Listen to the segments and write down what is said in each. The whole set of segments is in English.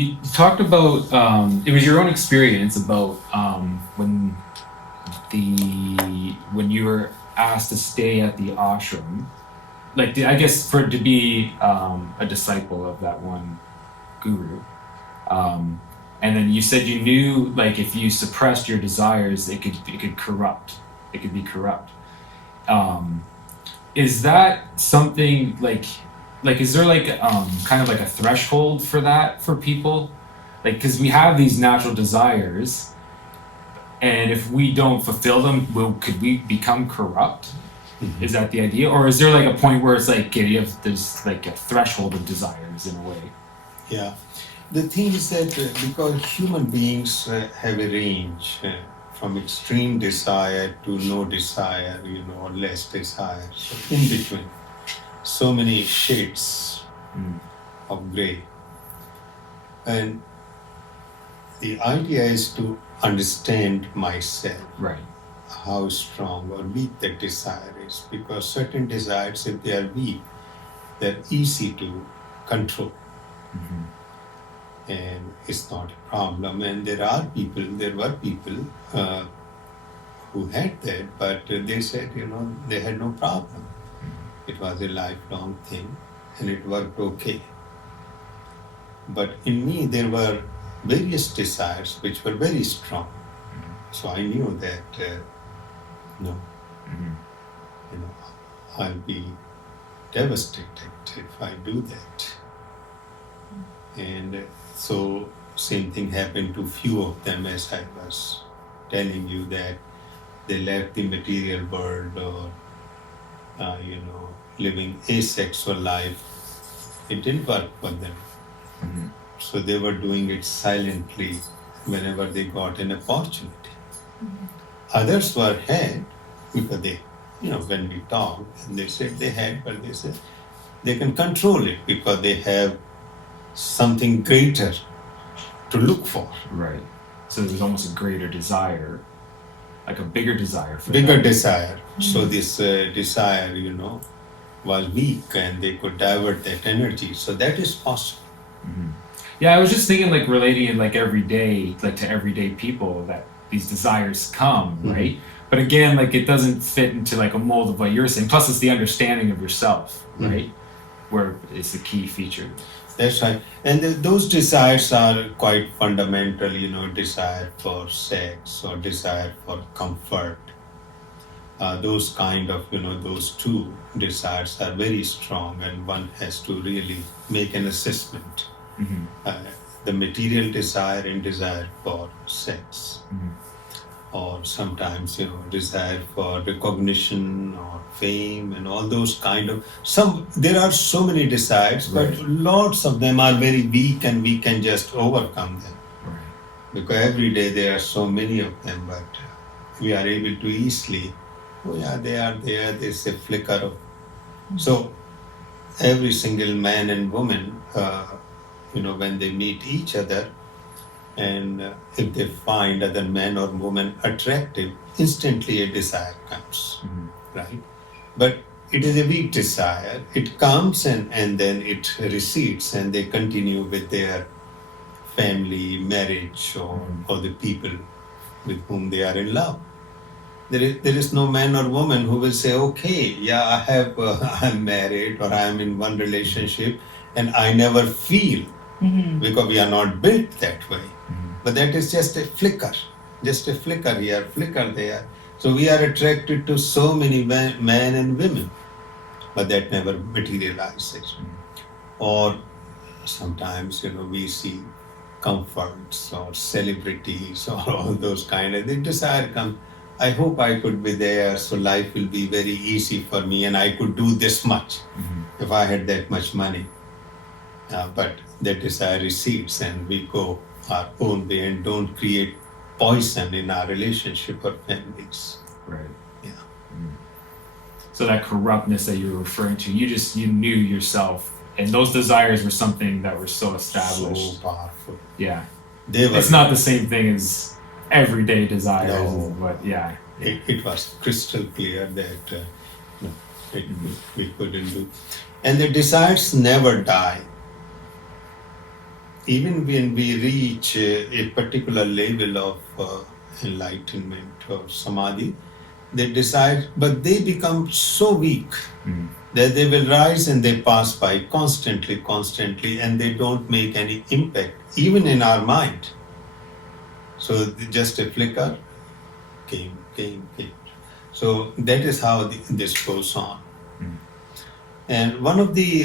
You talked about it was your own experience about when you were asked to stay at the ashram, like I guess for to be a disciple of that one guru, um, and then you said you knew like if you suppressed your desires, it could corrupt, it could be corrupt. Um, is that something like is there like kind of like a threshold for that for people, like because we have these natural desires, and if we don't fulfill them, could we become corrupt? Is that the idea, or is there like a point where it's like okay, there's like a threshold of desires in a way? Yeah. The thing is that because human beings have a range from extreme desire to no desire, or less desire. So in between, so many shades of gray. And the idea is to understand myself, Right. how strong or weak that desire is. Because certain desires, if they are weak, they're easy to control. And it's not a problem. And there were people who had that, but they said, they had no problem. It was a lifelong thing and it worked okay. But in me, there were various desires which were very strong. So I knew that, no, I'll be devastated if I do that. And so same thing happened to few of them, as I was telling you, that they left the material world or living asexual life. It didn't work for them. So they were doing it silently whenever they got an opportunity. Others were had because they, when we talked, and they said they had, but they said they can control it because they have something greater to look for. Right. So there's almost a greater desire, like a bigger desire for Bigger them. desire. So this desire, was weak and they could divert that energy. So that is possible. Yeah, I was just thinking like relating it like every day, like to everyday people, that these desires come, right? But again, like it doesn't fit into like a mold of what you're saying. Plus, it's the understanding of yourself, right? Where it's the key feature. That's right. And those desires are quite fundamental, desire for sex or desire for comfort. Those kind of, those two desires are very strong, and one has to really make an assessment. The material desire and desire for sex, or sometimes, desire for recognition or fame and all those kind of, there are so many desires, but lots of them are very weak and we can just overcome them. Because every day there are so many of them, but we are able to easily, they are there, there's a flicker of. So every single man and woman, when they meet each other, and if they find other man or woman attractive, instantly a desire comes, right? But it is a weak desire. It comes and then it recedes, and they continue with their family, marriage, or the people with whom they are in love. There is no man or woman who will say, okay, yeah, I'm married or I'm in one relationship and I never feel, because we are not built that way. But that is just a flicker here, flicker there. So we are attracted to so many men and women, but that never materializes. Or sometimes, we see comforts or celebrities or all those kind of, the desire comes. I hope I could be there, so life will be very easy for me and I could do this much if I had that much money. But that desire recedes and we go our own way and don't create poison in our relationship or families. Right. Yeah. So that corruptness that you were referring to, you knew yourself, and those desires were something that were so established. So powerful. Yeah. It's not the same thing as everyday desires, No. but yeah. It was crystal clear that we couldn't do. And the desires never die. even when we reach a particular level of enlightenment or samadhi, they decide, but they become so weak that they will rise and they pass by constantly, and they don't make any impact, even in our mind. So just a flicker, came. So that is how this goes on. And one of the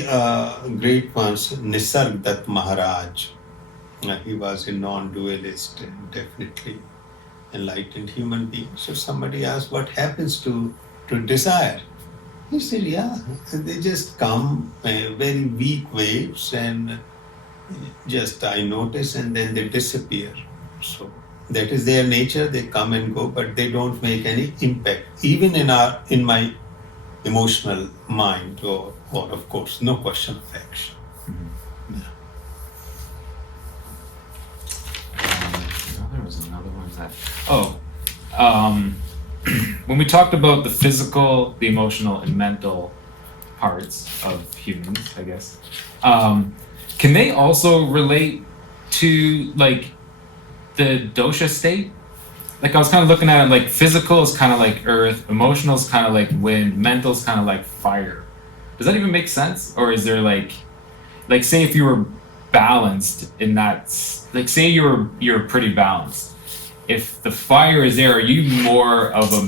great ones, Nisarg Dutt Maharaj, he was a non-dualist and definitely enlightened human being. So somebody asked, what happens to desire? He said, yeah, they just come very weak waves, and just I notice, and then they disappear. So that is their nature. They come and go, but they don't make any impact, even in my emotional mind, or of course, no question of action. There was another one that. When we talked about the physical, the emotional, and mental parts of humans, I guess, can they also relate to like the dosha state? Like I was kind of looking at it, like physical is kind of like earth, emotional is kind of like wind, mental is kind of like fire. Does that even make sense, or is there like say if you were balanced in that, like say you're pretty balanced, if the fire is there, are you more of a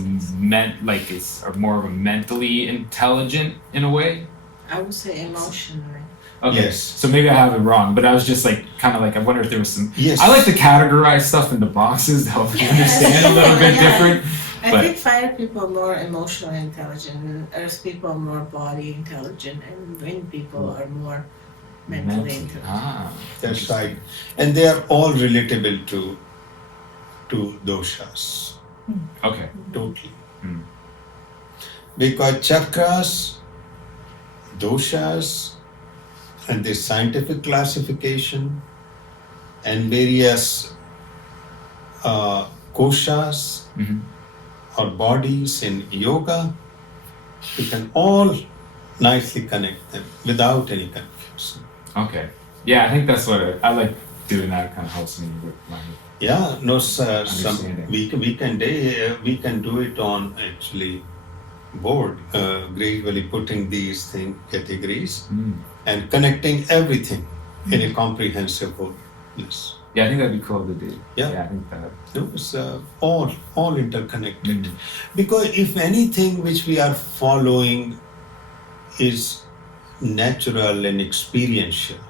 more of a mentally intelligent in a way? I would say emotionally. Okay, Yes. so maybe I have it wrong, but I was just like kind of like I wonder if there was some. Yes. I like to categorize stuff into boxes to help you understand a little bit different. I think fire people are more emotionally intelligent, and earth people are more body intelligent, and wind people are more mentally intelligent. Ah, That's right. And they are all relatable to doshas. okay. Totally. Mm. Because chakras, doshas, and the scientific classification, and various koshas Mhm. or bodies in yoga, you can all nicely connect them without any confusion. Okay. Yeah, I think that's what I like doing. That it kind of helps me with my. Yeah, no, sir. Understanding. We can do it on actually board, gradually putting these categories and connecting everything in a comprehensive whole. Yes. Yeah, I think that'd be cool to do. Yeah. I think that. No, it's all interconnected. Because if anything which we are following is natural and experiential,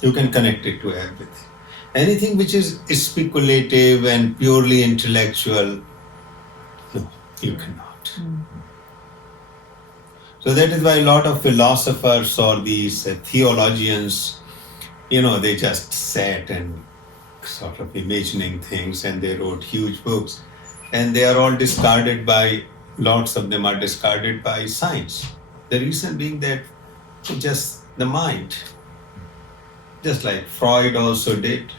you can connect it to everything. Anything which is speculative and purely intellectual, no, you cannot. So that is why a lot of philosophers or these theologians, they just sat and sort of imagining things, and they wrote huge books, and they are all discarded by, lots of them are discarded by science. The reason being that just the mind, just like Freud also did.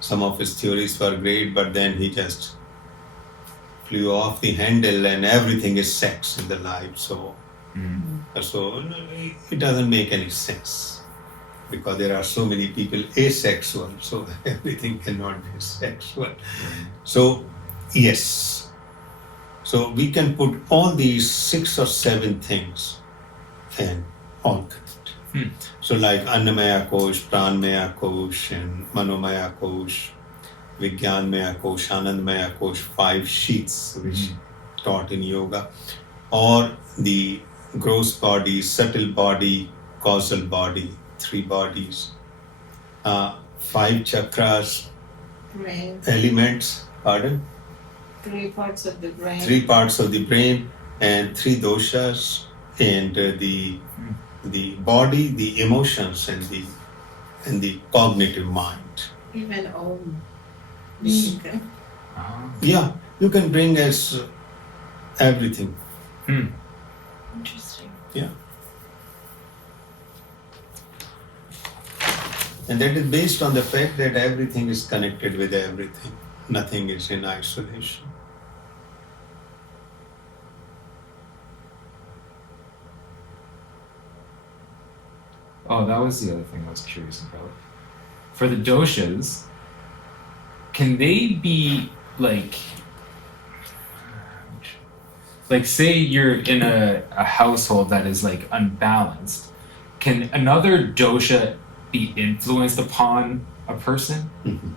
Some of his theories were great, but then he just flew off the handle, and everything is sex in the life. So it doesn't make any sense, because there are so many people asexual, so everything cannot be sexual. So yes, so we can put all these 6 or 7 things and all connect. So like Annamaya Kosh, Pranmaya Kosh, and Manomaya Kosh, Vijnanmaya Kosh, Anandmaya Kosh, 5 sheets which taught in yoga, or the gross body, subtle body, causal body, 3 bodies, 5 chakras, Brain, elements, pardon? 3 parts of the brain. 3 parts of the brain, and 3 doshas, and the body, the emotions, and the cognitive mind. Even Om. You can. Yeah, you can bring as everything. Interesting. Yeah. And that is based on the fact that everything is connected with everything. Nothing is in isolation. Oh, that was the other thing I was curious about. for the doshas, can they be like say you're in a household that is like unbalanced, can another dosha be influenced upon a person? Mhm.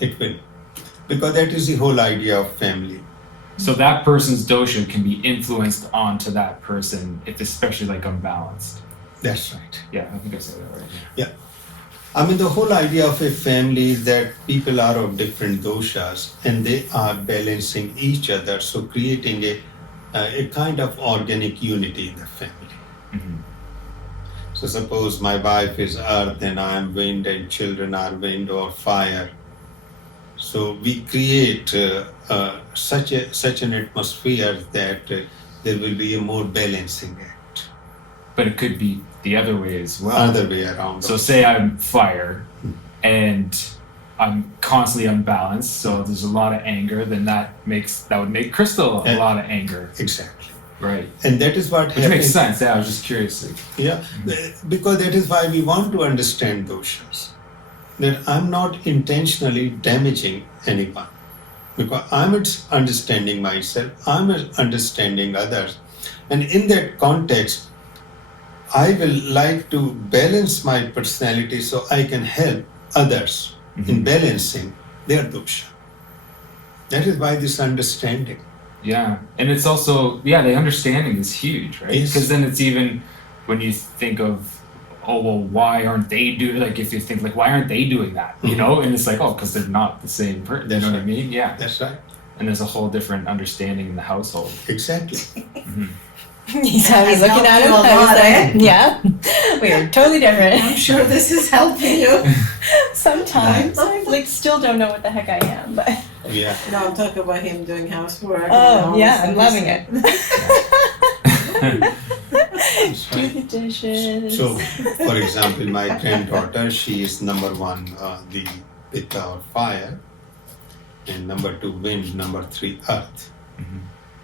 It will. Because that is the whole idea of family. So that person's dosha can be influenced onto that person if especially like unbalanced. That's right. Yeah, I think I said that right. Yeah. I mean, the whole idea of a family is that people are of different doshas and they are balancing each other, so creating a kind of organic unity in the family. Mm-hmm. So suppose my wife is earth and I am wind and children are wind or fire. So we create such an atmosphere that there will be a more balancing act. But it could be the other way as well. Other way around. So say I'm fire and I'm constantly unbalanced, so there's a lot of anger, then that would make Crystal a lot of anger. Exactly. Right. And that is what Which happens. makes sense. Yeah, I was just curious. Yeah, because that is why we want to understand doshas. That I'm not intentionally damaging anyone. Because I'm understanding myself, I'm understanding others. And in that context, I will like to balance my personality so I can help others in balancing their dosha. That is why this understanding. Yeah, and it's also the understanding is huge, right? Yes. Because then it's even when you think of, oh well, why aren't they doing, like if you think like why aren't they doing that, you know? And it's like, oh, because they're not the same person. You know what I mean? Yeah. That's right. And there's a whole different understanding in the household. Exactly. You saw me Has looking at helped him. you a I was lot, like, yeah, we are totally different. I'm sure this is helping you. Sometimes I like still don't know what the heck I am, but Yeah. No, I'm talking about him doing housework. and oh all yeah, this I'm stuff. loving it. Do the dishes. So, for example, my granddaughter, she is number one, the pitta or fire, and number two, wind, number three, earth.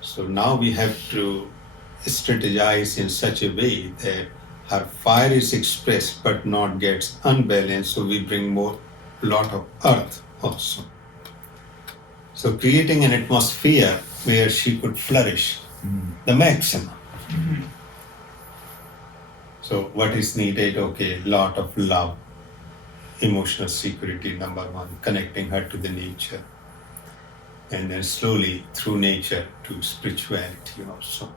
So now we have to strategize in such a way that her fire is expressed but not gets unbalanced, so we bring lot of earth also. So creating an atmosphere where she could flourish the maximum. So what is needed? Okay, lot of love, emotional security, number one, connecting her to the nature. And then slowly through nature to spirituality also.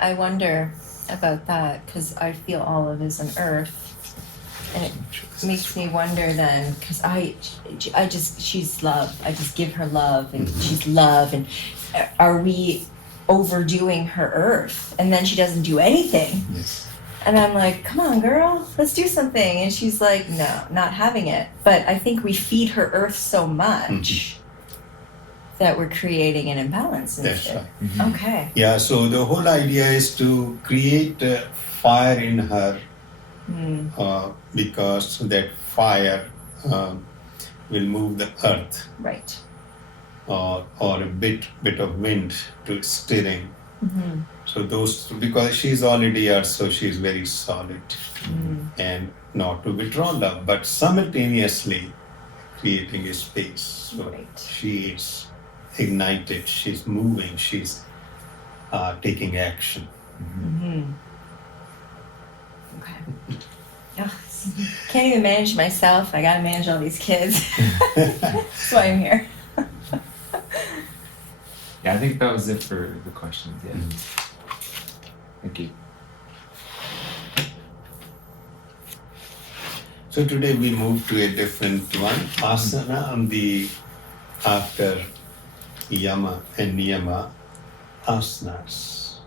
I wonder about that because I feel olive is an earth, and it makes me wonder then because she's love. I just give her love, and she's love. And are we overdoing her earth? And then she doesn't do anything. Yes. And I'm like, come on, girl, let's do something. And she's like, no, not having it. But I think we feed her earth so much that we're creating an imbalance. That's right. Okay. Yeah, so the whole idea is to create fire in her because that fire will move the earth Right. or a bit of wind to stirring. So those, because she's already earth, so she's very solid and not to withdraw love, but simultaneously creating a space. So Right. she is ignited, she's moving, she's taking action. Okay. Ugh, can't even manage myself. I gotta manage all these kids. That's why I'm here. Yeah, I think that was it for the questions. Yeah. Thank you. So today we move to a different one, asana, on the after yama and niyama asanas.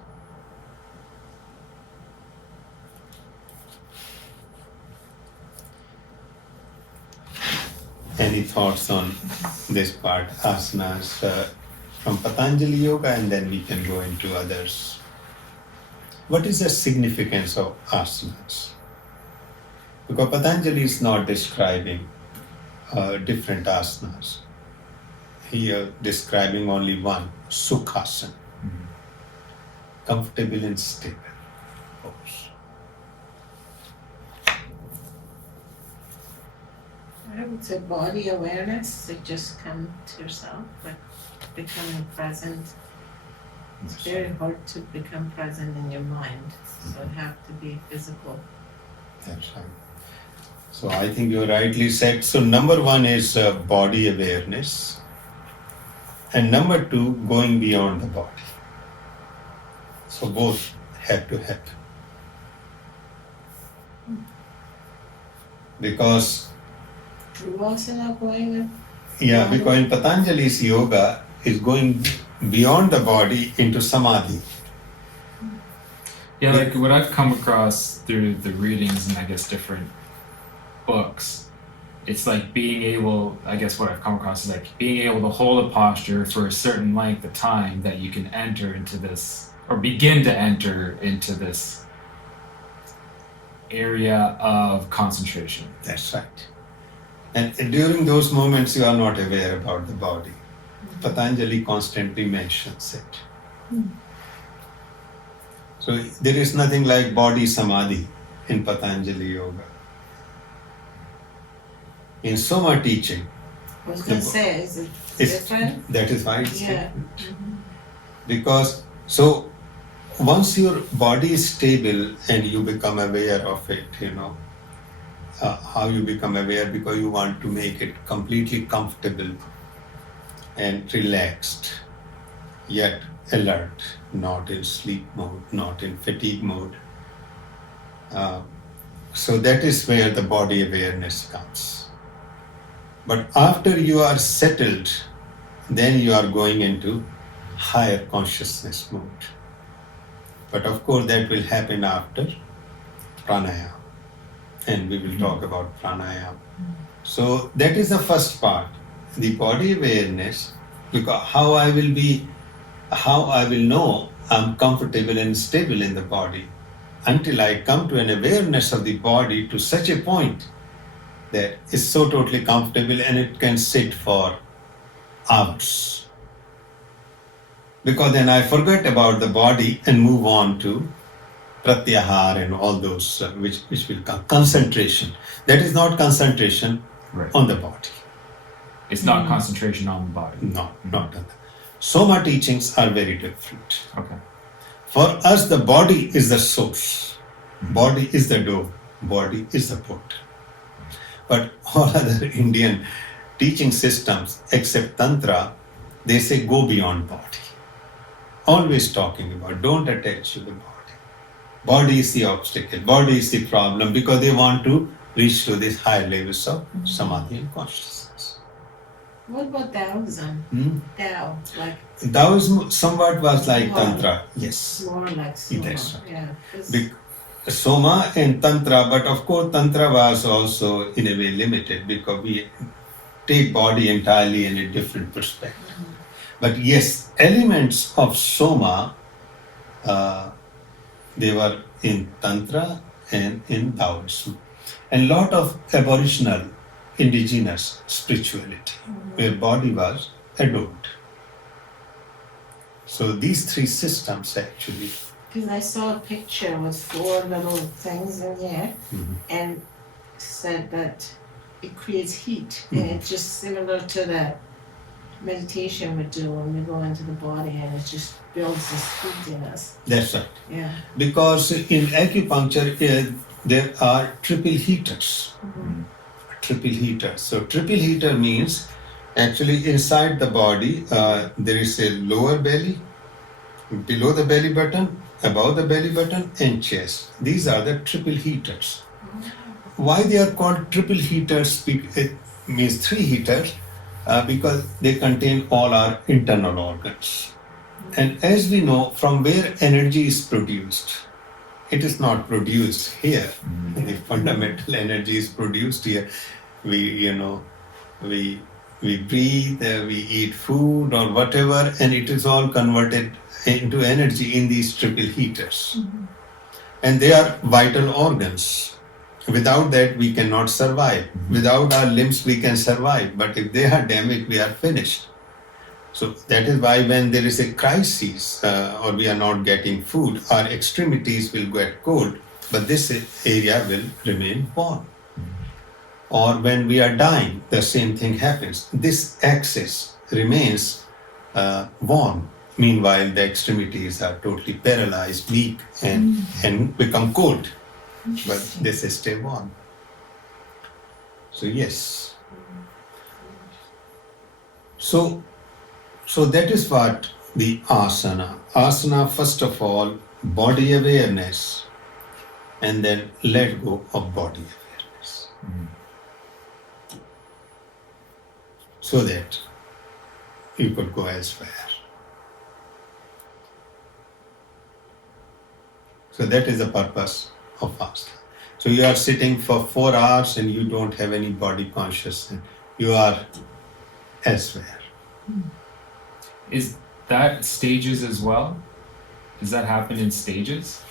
Any thoughts on this part, asanas from Patanjali Yoga, and then we can go into others. What is the significance of asanas? Because Patanjali is not describing different asanas. Here describing only one, Sukhasana. Comfortable and stable. I would say body awareness, like just come to yourself, like becoming present. It's very hard to become present in your mind, so it have to be physical. That's right. So I think you rightly said. So number one is body awareness, and number two, going beyond the body. So both have to happen. Because Jivasu going because in Patanjali's yoga is going beyond the body into samadhi. Yeah, like what I've come across through the readings and I guess different books, it's like being able, I guess what I've come across is like being able to hold a posture for a certain length of time that you can enter into this, or begin to enter into this area of concentration. That's right. And during those moments, you are not aware about the body. Patanjali constantly mentions it. So there is nothing like body samadhi in Patanjali yoga. In Soma teaching, I was gonna say, is it it's, different? that is why it's Yeah. different. Because so once your body is stable and you become aware of it, how you become aware, because you want to make it completely comfortable and relaxed, yet alert, not in sleep mode, not in fatigue mode. So that is where the body awareness comes. But after you are settled, then you are going into higher consciousness mode. But of course, that will happen after pranayama. And we will talk about pranayama. So that is the first part, the body awareness, because how I will know I'm comfortable and stable in the body until I come to an awareness of the body to such a point that it's so totally comfortable and it can sit for hours. Because then I forget about the body and move on to pratyahar and all those which will come. Concentration. That is not concentration Right. on the body. It's not concentration on the body. Not on that. Soma teachings are very different. Okay. For us, the body is the source. Body is the door. Body is the portal. But all other Indian teaching systems, except Tantra, they say go beyond body. Always talking about don't attach to the body. Body is the obstacle. Body is the problem, because they want to reach to these higher levels of samadhi and consciousness. What about Taoism? Tao, like Taoism somewhat was like Wow. Tantra. Yes. more like Soma. That's right. Yeah. 'cause Soma and Tantra, but of course Tantra was also in a way limited because we take body entirely in a different perspective. But yes, elements of Soma, they were in Tantra and in Taoism. And lot of aboriginal, indigenous spirituality, where body was adored. So these three systems actually. Because I saw a picture with 4 little things in there and said that it creates heat. And it's just similar to that meditation we do when we go into the body and it just builds this heat in us. That's right. Yeah. Because in acupuncture, there are triple heaters. Triple heater. So triple heater means actually inside the body there is a lower belly, below the belly button, above the belly button, and chest. These are the triple heaters. Why they are called triple heaters? It means 3 heaters because they contain all our internal organs. And as we know, from where energy is produced, it is not produced here. The fundamental energy is produced here. We breathe, we eat food or whatever, and it is all converted into energy in these triple heaters. And they are vital organs. Without that, we cannot survive. Without our limbs, we can survive. But if they are damaged, we are finished. So that is why when there is a crisis or we are not getting food, our extremities will get cold. but this area will remain warm. Or when we are dying, the same thing happens. This axis remains warm. Meanwhile, the extremities are totally paralyzed, weak, and become cold. But this stay warm. So yes. So that is what the asana. Asana, first of all, body awareness, and then let go of body awareness. So that you could go elsewhere. So that is the purpose of asana. So you are sitting for 4 hours and you don't have any body consciousness. You are elsewhere. Is that stages as well? Does that happen in stages?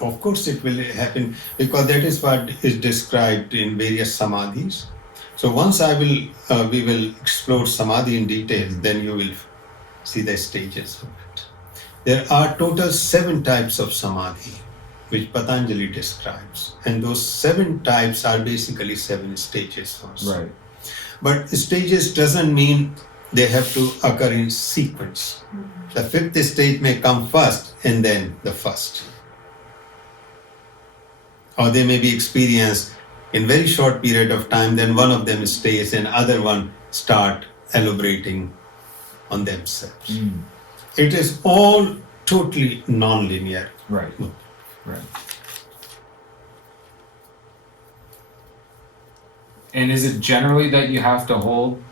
Of course it will happen because that is what is described in various samadhis. So once we will explore samadhi in detail, then you will see the stages of it. There are total 7 types of samadhi which Patanjali describes, and those 7 types are basically 7 stages also. Right. But stages doesn't mean they have to occur in sequence. The 5th stage may come first and then the first. Or they may be experienced in very short period of time, then one of them stays and other one start elaborating on themselves. It is all totally non-linear. Right. Right. And is it generally that you have to hold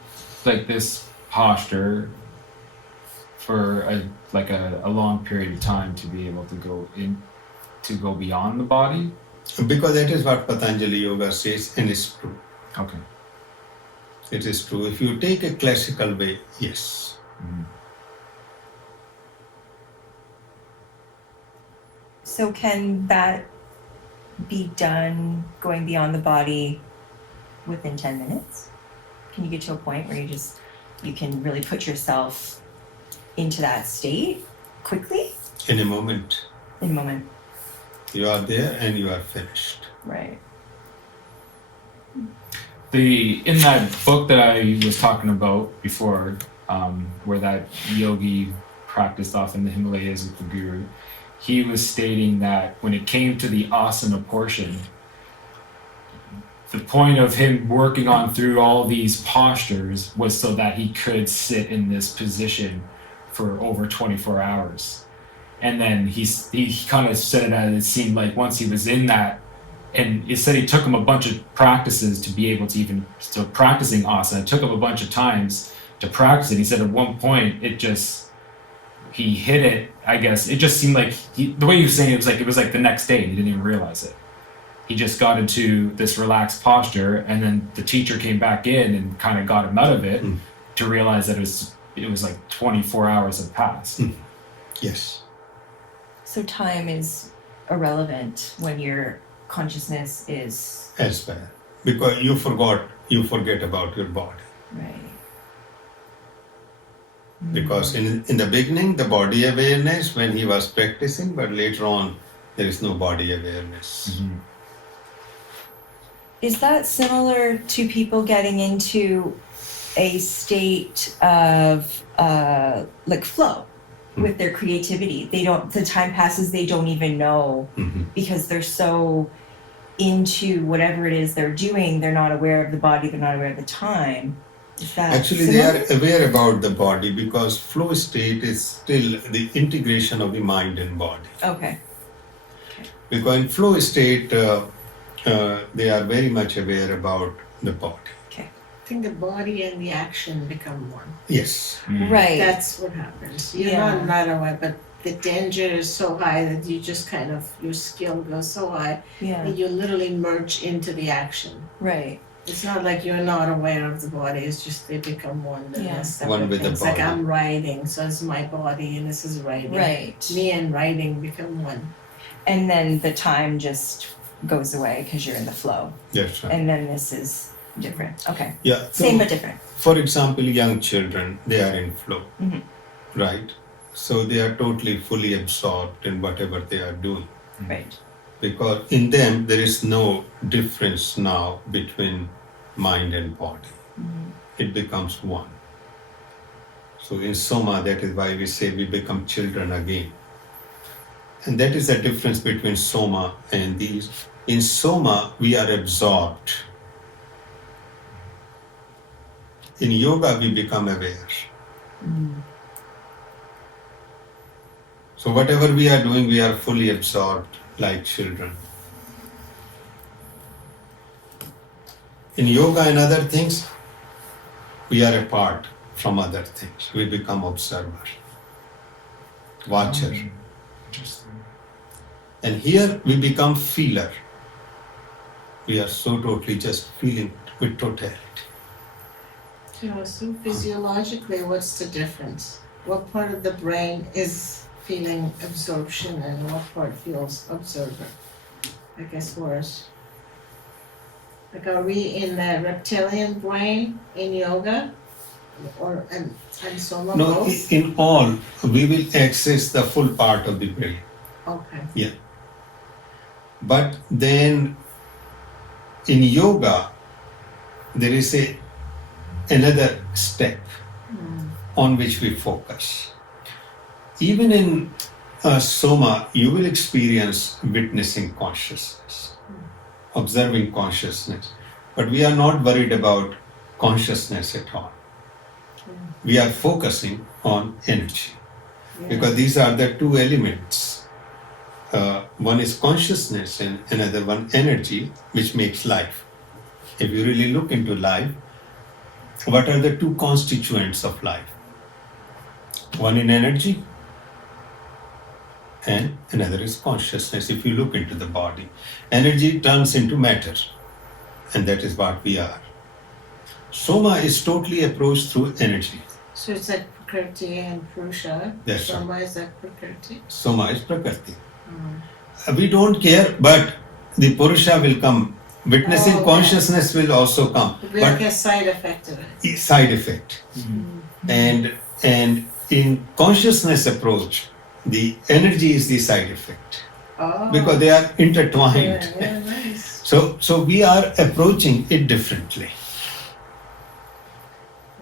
like this posture for a long period of time to be able to go beyond the body? Because that is what Patanjali Yoga says, and it's true. Okay. It is true. If you take a classical way, yes. So can that be done going beyond the body within 10 minutes? Can you get to a point where you can really put yourself into that state quickly? In a moment. In a moment. You are there and you are finished. Right. In that book that I was talking about before, where that yogi practiced off in the Himalayas with the guru, he was stating that when it came to the asana portion, the point of him working on through all these postures was so that he could sit in this position for over 24 hours. And then he kind of said that it seemed like once he was in that, and he said it took him a bunch of practices to be able to even start practicing asana. It took him a bunch of times to practice it. He said at one point he hit it. I guess it just seemed like the way he was saying it was like the next day and he didn't even realize it. He just got into this relaxed posture, and then the teacher came back in and kind of got him out of it to realize that it was like 24 hours had passed. Yes. So time is irrelevant when your consciousness is Elsewhere. Because you forget about your body. right. Because in the beginning, the body awareness when he was practicing, but later on, there is no body awareness. Is that similar to people getting into a state of like flow with their creativity? The time passes, they don't even know because they're so into whatever it is they're doing, they're not aware of the body, they're not aware of the time. Is that Actually, similar? they are aware about the body because flow state is still the integration of the mind and body. Okay. Because in flow state, they are very much aware about the body. I think the body and the action become one. Yes. Right. That's what happens. You're Yeah. not aware, but the danger is so high that you just kind of, your skill goes so high Yeah. that you literally merge into the action. Right. It's not like you're not aware of the body, it's just they become one. They're Yeah. not separate One with the things. Like body. I'm writing, so it's my body and this is writing. Right. Me and writing become one. And then the time just goes away because you're in the flow. That's right. And then this is different. Okay. Yeah. So, Same but different. for example, young children, they are in flow, right? So they are totally fully absorbed in whatever they are doing. Right. because in them there is no difference now between mind and body. It becomes one. So in Soma, that is why we say we become children again. And that is the difference between Soma and these. In Soma, we are absorbed. In yoga, we become aware. So whatever we are doing, we are fully absorbed like children. In yoga and other things, we are apart from other things. We become observer, watcher. Interesting. And here we become feeler. We are so totally just feeling with totality. So physiologically, what's the difference? What part of the brain is feeling absorption and what part feels observer? I guess worse. Like, are we in the reptilian brain in yoga, or and Soma No, both? in all, we will access the full part of the brain. Okay. But then in yoga, there is another step on which we focus. Even in Soma, you will experience witnessing consciousness, observing consciousness. But we are not worried about consciousness at all. We are focusing on energy because these are the two elements. One is consciousness and another one energy, which makes life. If you really look into life, what are the two constituents of life? One in energy and another is consciousness. If you look into the body, energy turns into matter, and that is what we are. Soma is totally approached through energy. So it's like Prakriti and Purusha. That's Soma is like Prakriti. Soma is Prakriti. We don't care, but the Purusha will come. Witnessing consciousness will also come. It'll be like a side effect of it. Side effect. And in consciousness approach, the energy is the side effect because they are intertwined. Yeah, nice. So we are approaching it differently.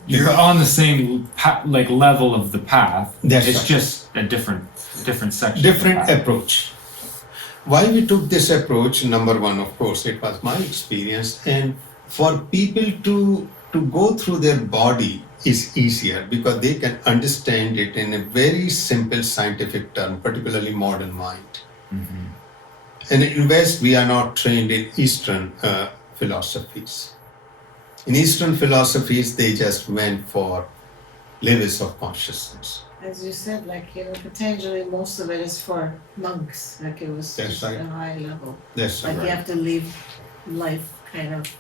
You're on the same level of the path. That's it's right. just a different section. Different of the path. approach. Why we took this approach, number one, of course, it was my experience, and for people to go through their body is easier because they can understand it in a very simple scientific term, particularly modern mind. And in West, we are not trained in Eastern philosophies. In Eastern philosophies, they just went for levels of consciousness. As you said, Patanjali, most of it is for monks. It was That's just right. a high level. That's You right. have to live life kind of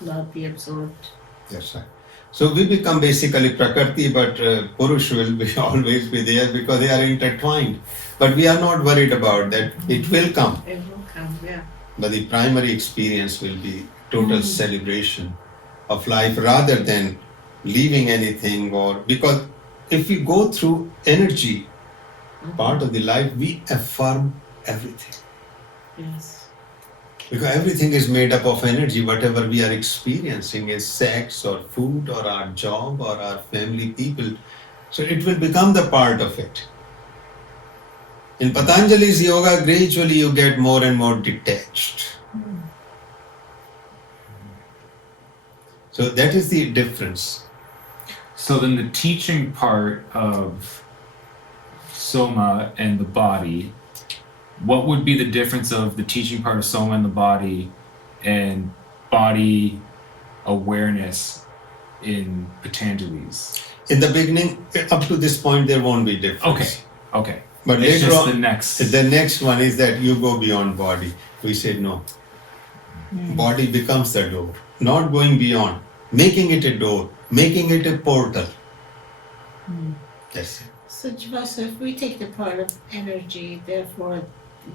not be absorbed. That's right. So we become basically Prakriti, but Purush will be always be there because they are intertwined. But we are not worried about that. It will come. It will come, yeah. But the primary experience will be total celebration of life rather than leaving anything, or because if we go through energy part of the life, we affirm everything. Yes. Because everything is made up of energy. Whatever we are experiencing is sex or food or our job or our family, people. So it will become the part of it. In Patanjali's yoga, gradually you get more and more detached. So that is the difference. So then the teaching part of Soma and the body, what would be the difference of the teaching part of Soma and the body and body awareness in Patanjali's? In the beginning, up to this point, there won't be difference. Okay. But It's later just on, the the next one is that you go beyond body. We said no. Body becomes the door. Not going beyond. Making it a door. Making it a portal. That's it. So Jivasu, if we take the part of energy, therefore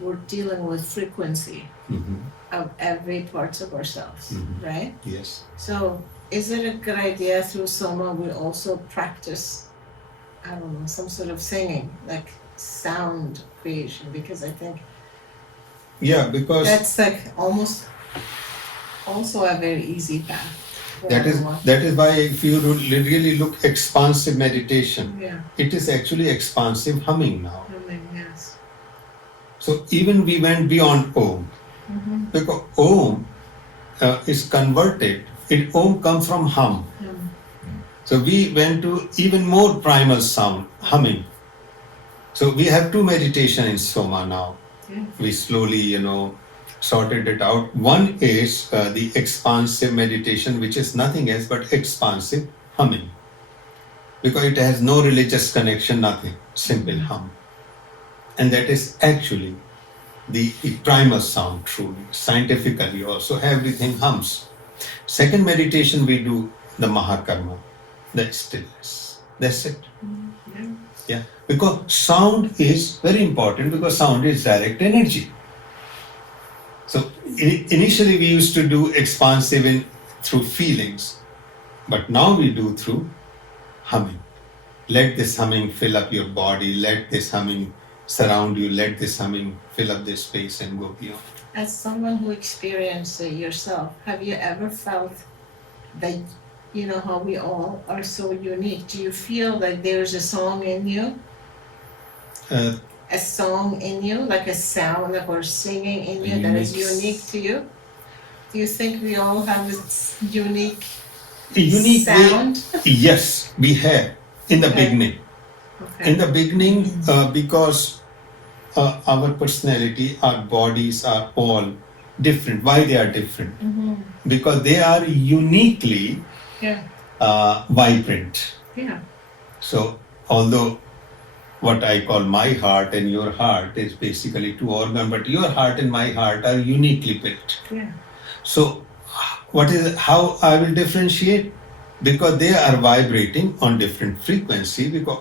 we're dealing with frequency of every parts of ourselves, right? Yes. So is it a good idea through Soma we also practice, some sort of singing, like sound creation? Because I think Yeah, because That's like almost also a very easy path. for that everyone. is why if you really look expansive meditation, Yeah, it is actually expansive humming now. I mean, yes. So even we went beyond Om, Mm-hmm. because Om is converted. Om comes from hum. So we went to even more primal sound, humming. So we have two meditation in Soma now. Yeah. We slowly, sorted it out. One is the expansive meditation, which is nothing else but expansive humming, because it has no religious connection, nothing, simple hum. And that is actually the primal sound, truly, scientifically also, everything hums. Second meditation, we do the Mahakarma, the stillness. That's it. Yeah. Yeah, because sound is very important, because sound is direct energy. So initially we used to do expansive through feelings, but now we do through humming. Let this humming fill up your body, let this humming surround you, let this humming fill up this space and go beyond. As someone who experienced it yourself, have you ever felt that, you know, how we all are so unique? Do you feel like there's a song in you? Uh, A song in you, like a sound, like or singing in you that is unique to you? Do you think we all have this unique unique sound? way, yes, we have in the Okay. beginning. Okay. In the beginning, because our personality, our bodies are all different. Why they are different? Mm-hmm. Because they are uniquely Yeah. vibrant. Yeah. So, although what I call my heart and your heart is basically two organs, but your heart and my heart are uniquely built. Yeah. So, how I will differentiate? Because they are vibrating on different frequency, because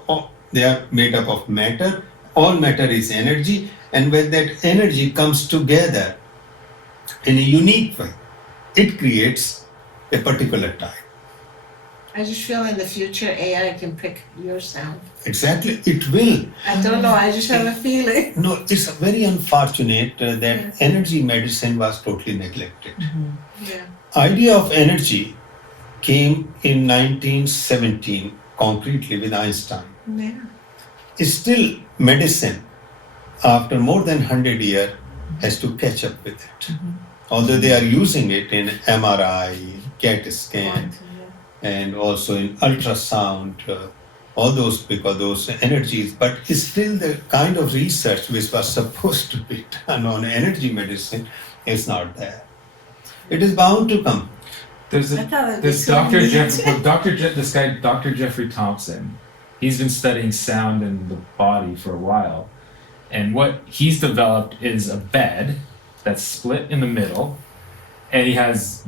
they are made up of matter. All matter is energy, and when that energy comes together in a unique way, it creates a particular type. I just feel in the future AI can pick your sound. Exactly, it will. I don't know, I just have a feeling. No, it's very unfortunate that Yes. energy medicine was totally neglected. Yeah. Idea of energy came in 1917 concretely with Einstein. Yeah. It's still medicine after more than 100 years has to catch up with it. Although they are using it in MRI, CAT scan, and also in ultrasound, all those, because those energies, but it's still the kind of research which was supposed to be done on energy medicine is not there. It is bound to come. There's I thought it'd be this so Dr. neat. This guy, Dr. Jeffrey Thompson. He's been studying sound in the body for a while, and what he's developed is a bed that's split in the middle, and he has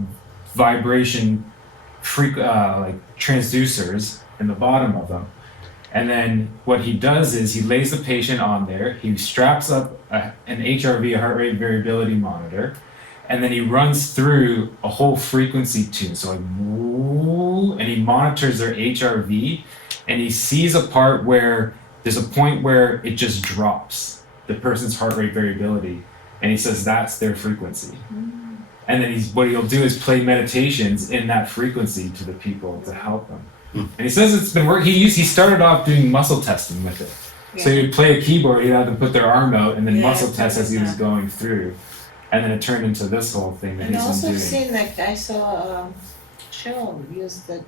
vibration like transducers in the bottom of them. And then what he does is he lays the patient on there, he straps up an HRV, a heart rate variability monitor, and then he runs through a whole frequency tune. So like, woo, and he monitors their HRV, and he sees a part where there's a point where it just drops, the person's heart rate variability, and he says that's their frequency. And then what he'll do is play meditations in that frequency to the people to help them. And he says it's been working. He started off doing muscle testing with it. So he would play a keyboard, he'd have them put their arm out and then muscle test as he was going through. And then it turned into this whole thing that And he's also been doing. seen, like, I saw Cheryl use that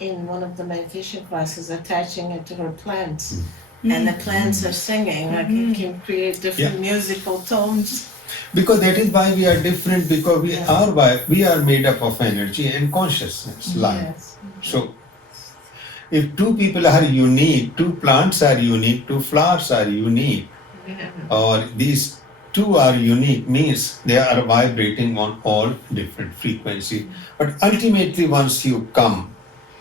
in one of the meditation classes, attaching it to her plants. And the plants are singing, like it can create different musical tones. Because that is why we are different, because we are made up of energy and consciousness, light. Yes. So if two people are unique, two plants are unique, two flowers are unique, Yeah. or these two are unique, means they are vibrating on all different frequency. But ultimately, once you come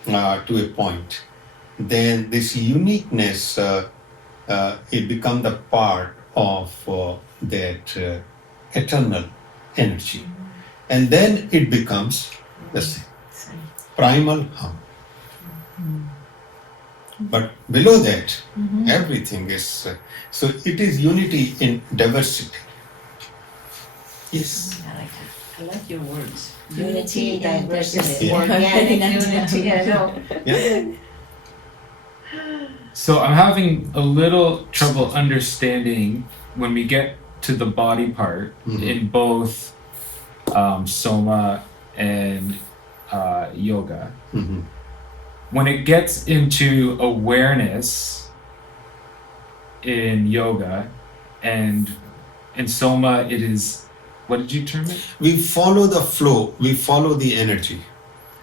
to a point, then this uniqueness, it becomes the part of that eternal energy. And then it becomes the same, primal hum. But below that, everything is, so it is unity in diversity. Yes. I like that. I like your words. Unity Unity, and diversity, diversity. organic unity, I know. Yeah. So I'm having a little trouble understanding when we get to the body part in both soma and yoga. Mhm. When it gets into awareness in yoga and in soma, it is, what did you term it? We follow the flow, we follow the energy.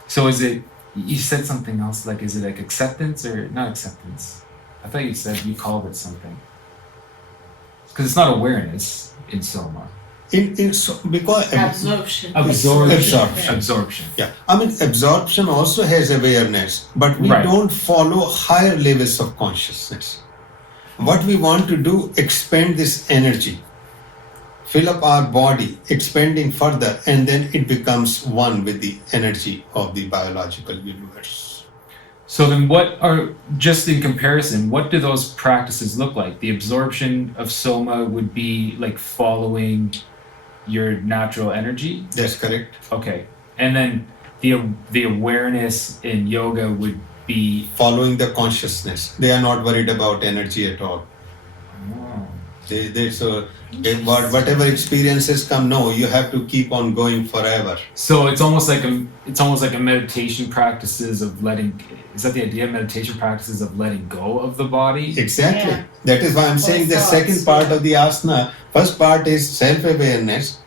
So is it, you said something else, like, is it like acceptance or not acceptance? I thought you said you called it something. Because it's not awareness in soma. Because Absorption. Absorption. Yeah, I mean absorption also has awareness, but we Right. don't follow higher levels of consciousness. What we want to do, expand this energy, fill up our body, expanding further, and then it becomes one with the energy of the biological universe. So then what are, just in comparison, what do those practices look like? The absorption of soma would be like following your natural energy? That's correct. Okay. And then the awareness in yoga would be Following the consciousness. They are not worried about energy at all. Whatever experiences come, no, you have to keep on going forever. so it's almost like a meditation practices of letting, is that the idea, meditation practices of letting go of the body? Exactly. Yeah. That is why I'm saying the thoughts, second part yeah. of the asana, first part is self-awareness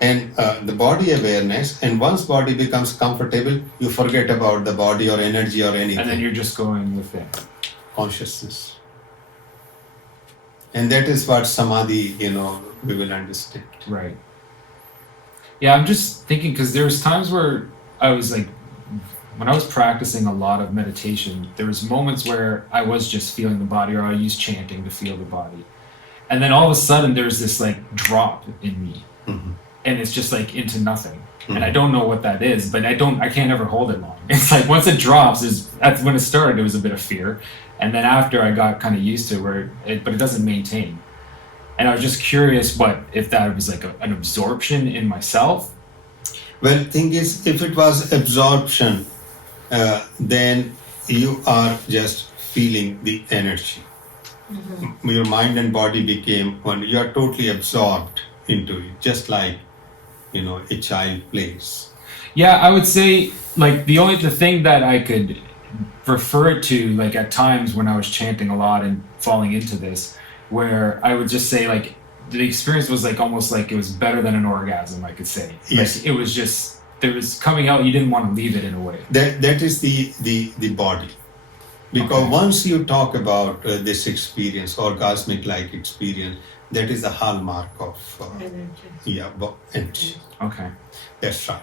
and the body awareness, and once body becomes comfortable, you forget about the body or energy or anything. And then you're just going with it. Consciousness. And that is what samadhi, we will understand. Right. Yeah, I'm just thinking because there's times where I was like, when I was practicing a lot of meditation, there was moments where I was just feeling the body, or I used chanting to feel the body, and then all of a sudden there's this like drop in me, and it's just like into nothing, and I don't know what that is, but I can't ever hold it long. It's like once it drops, that's when it started. It was a bit of fear, and then after I got kind of used to it, but it doesn't maintain. And I was just curious if that was like an absorption in myself. Well, thing is, if it was absorption, then you are just feeling the energy. Your mind and body became one. You are totally absorbed into it, just like, a child plays. Yeah, I would say like the thing that I could refer it to, like at times when I was chanting a lot and falling into this, where I would just say like the experience was like almost like it was better than an orgasm, I could say. Yes. Like it was just, there was coming out, you didn't want to leave it in a way. That is the body. Because Okay. once you talk about this experience, orgasmic like experience, that is the hallmark of energy. Okay. That's right.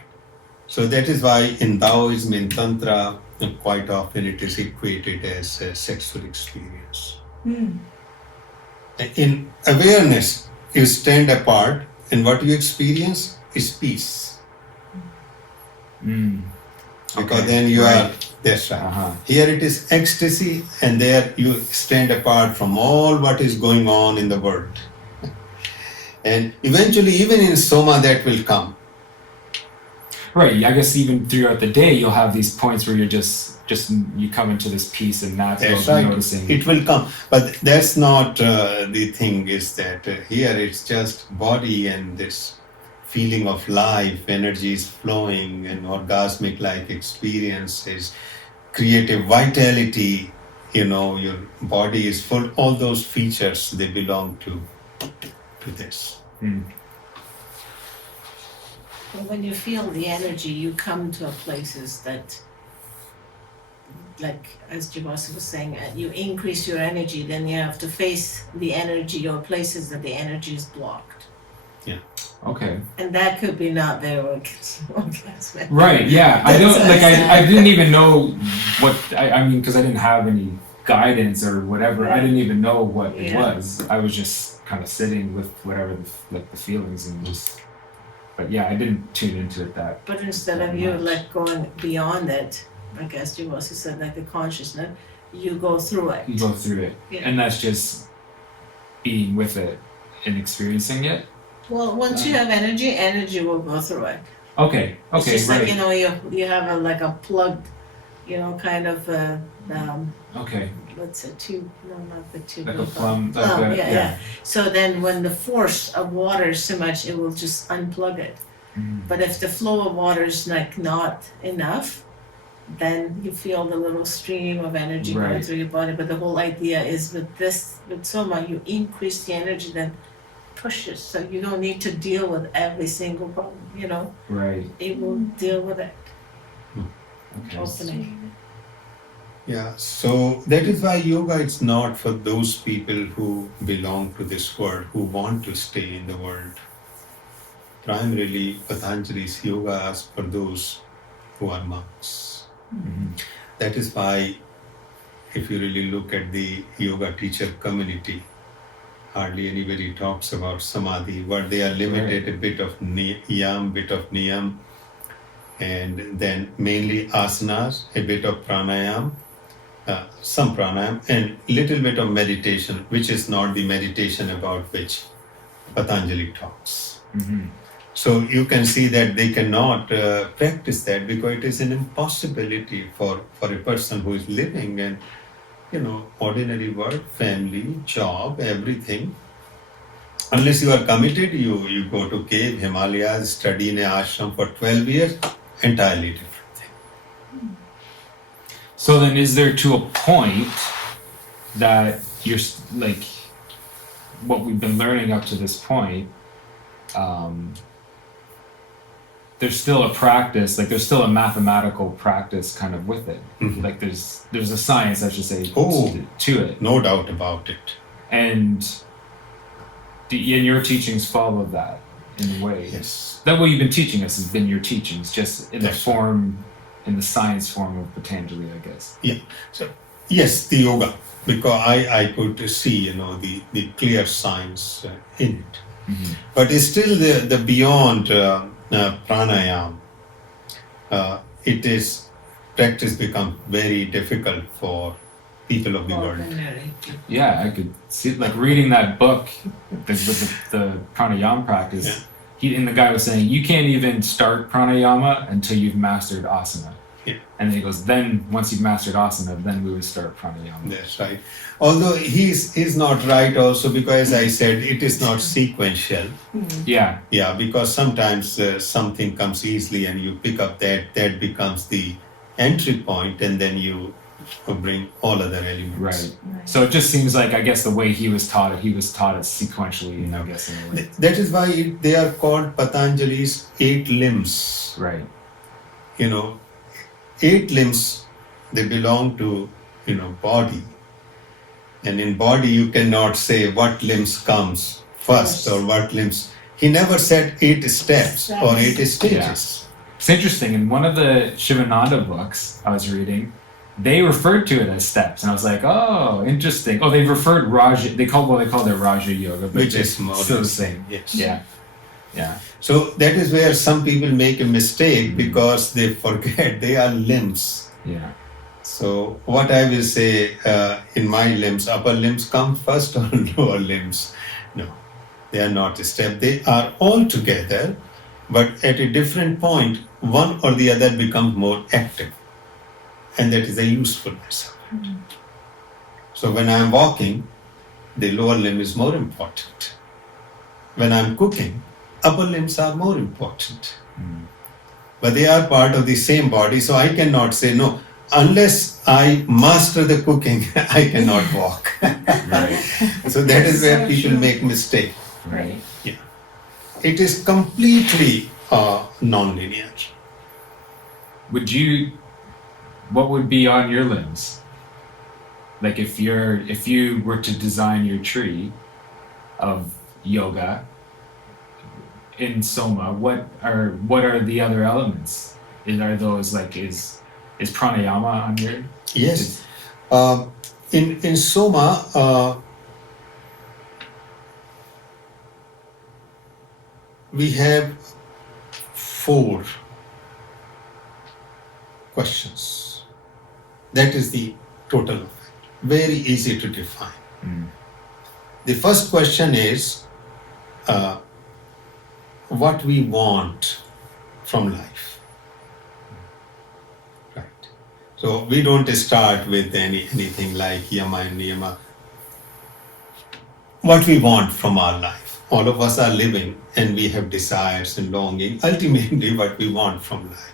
So that is why in Taoism, in Tantra, quite often it is equated as a sexual experience. In awareness, you stand apart, and what you experience is peace. Because Okay, then you right. are, that's right. Uh-huh. Here it is ecstasy, and there you stand apart from all what is going on in the world. And eventually, even in soma, that will come. Right. I guess even throughout the day, you'll have these points where you're just you come into this peace, and that's That's what right. noticing. It will come. But that's not the thing, is that here it's just body and this feeling of life, energy is flowing, and orgasmic like experiences, creative vitality, your body is full, all those features, they belong to this. When you feel the energy, you come to places that, like as Jivasu was saying, you increase your energy, then you have to face the energy or places that the energy is blocked. Okay. And that could be not their orgasm. Right. Yeah. I don't like. I didn't even know what. I mean, because I didn't have any guidance or whatever. I didn't even know what it was. I was just kind of sitting with whatever the feelings and just. But yeah, I didn't tune into it that. But instead of you like going beyond it, like as Jivasu said, like the consciousness, you go through it. You go through it, Yeah. and that's just being with it and experiencing it. Well, once you have energy, energy will go through it. Okay, It's okay, just right. like, you have like a plugged, kind of Okay, what's a tube? No, not the tube. like a but plum, like plum, a, yeah. So then when the force of water is too much, it will just unplug it. Mm, But if the flow of water is like not enough, then you feel the little stream of energy going Right. through your body. But the whole idea is with soma, you increase the energy, then pushes. So you don't need to deal with every single problem, right. it will deal with it. Okay. Opening. Yeah, so that is why yoga is not for those people who belong to this world, who want to stay in the world. Primarily, Patanjali's yoga is for those who are monks. Mhm. That is why, if you really look at the yoga teacher community, hardly anybody talks about samadhi, but they are limited a bit of niyam, and then mainly asanas, a bit of pranayam, some pranayam, and little bit of meditation, which is not the meditation about which Patanjali talks. Mhm. So you can see that they cannot practice that because it is an impossibility for a person who is living in, ordinary work, family, job, everything. Unless you are committed, you go to cave, Himalayas, study in an ashram for 12 years, entirely different thing. So then, is there to a point that like what we've been learning up to this point? There's still a practice, like there's still a mathematical practice kind of with it. Mhm. Like there's a science, I should say, Oh. to it. No doubt about it. And your teachings follow that in a way. Yes. That what you've been teaching us has been your teachings, just in the Yes. in the science form of Patanjali, I guess. Yeah. So yes, the yoga, because I could see, the clear science in it. Mhm. But it's still the beyond pranayam. It is practice become very difficult for people of the world. Ordinary. Yeah, I could see like reading that book with the pranayama practice. Yeah. And the guy was saying you can't even start pranayama until you've mastered asana. Yeah. And then he goes, then once you've mastered asana, then we would start pranayama. That's right. Although he's not right also because, as I said, it is not sequential. Yeah. Yeah, because sometimes something comes easily and you pick up that becomes the entry point, and then you bring all other elements. Right. So it just seems like, I guess, the way he was taught it sequentially, I guess, in a way. That is why they are called Patanjali's 8 limbs. Right. 8 limbs, they belong to, body. And in body, you cannot say what limbs comes first or what limbs. He never said 8 steps or 8 stages. It's interesting. In one of the Shivananda books I was reading, they referred to it as steps, and I was like, "Oh, interesting." Oh, they referred Raja. They called it Raja Yoga, but Which it's is more still the same. Yes. Yeah. So that is where some people make a mistake because they forget they are limbs. Yeah. So what I will say in my limbs, upper limbs come first or lower limbs? No, they are not a step. They are all together, but at a different point, one or the other becomes more active. And that is the usefulness of it. So when I am walking, the lower limb is more important. When I am cooking, upper limbs are more important. But they are part of the same body, so I cannot say no. Unless I master the cooking, I cannot walk. Right. So that is where So people true. make mistake. Right. Yeah. It is completely non-linear. What would be on your limbs? Like if you were to design your tree of yoga in Soma, what are the other elements? Are those like is pranayama on your? Yes. In Soma, we have 4 questions. That is the total of it. Very easy to define. The first question is, what we want from life. Right. So we don't start with anything like yama and niyama. What we want from our life. All of us are living and we have desires and longing. Ultimately, what we want from life.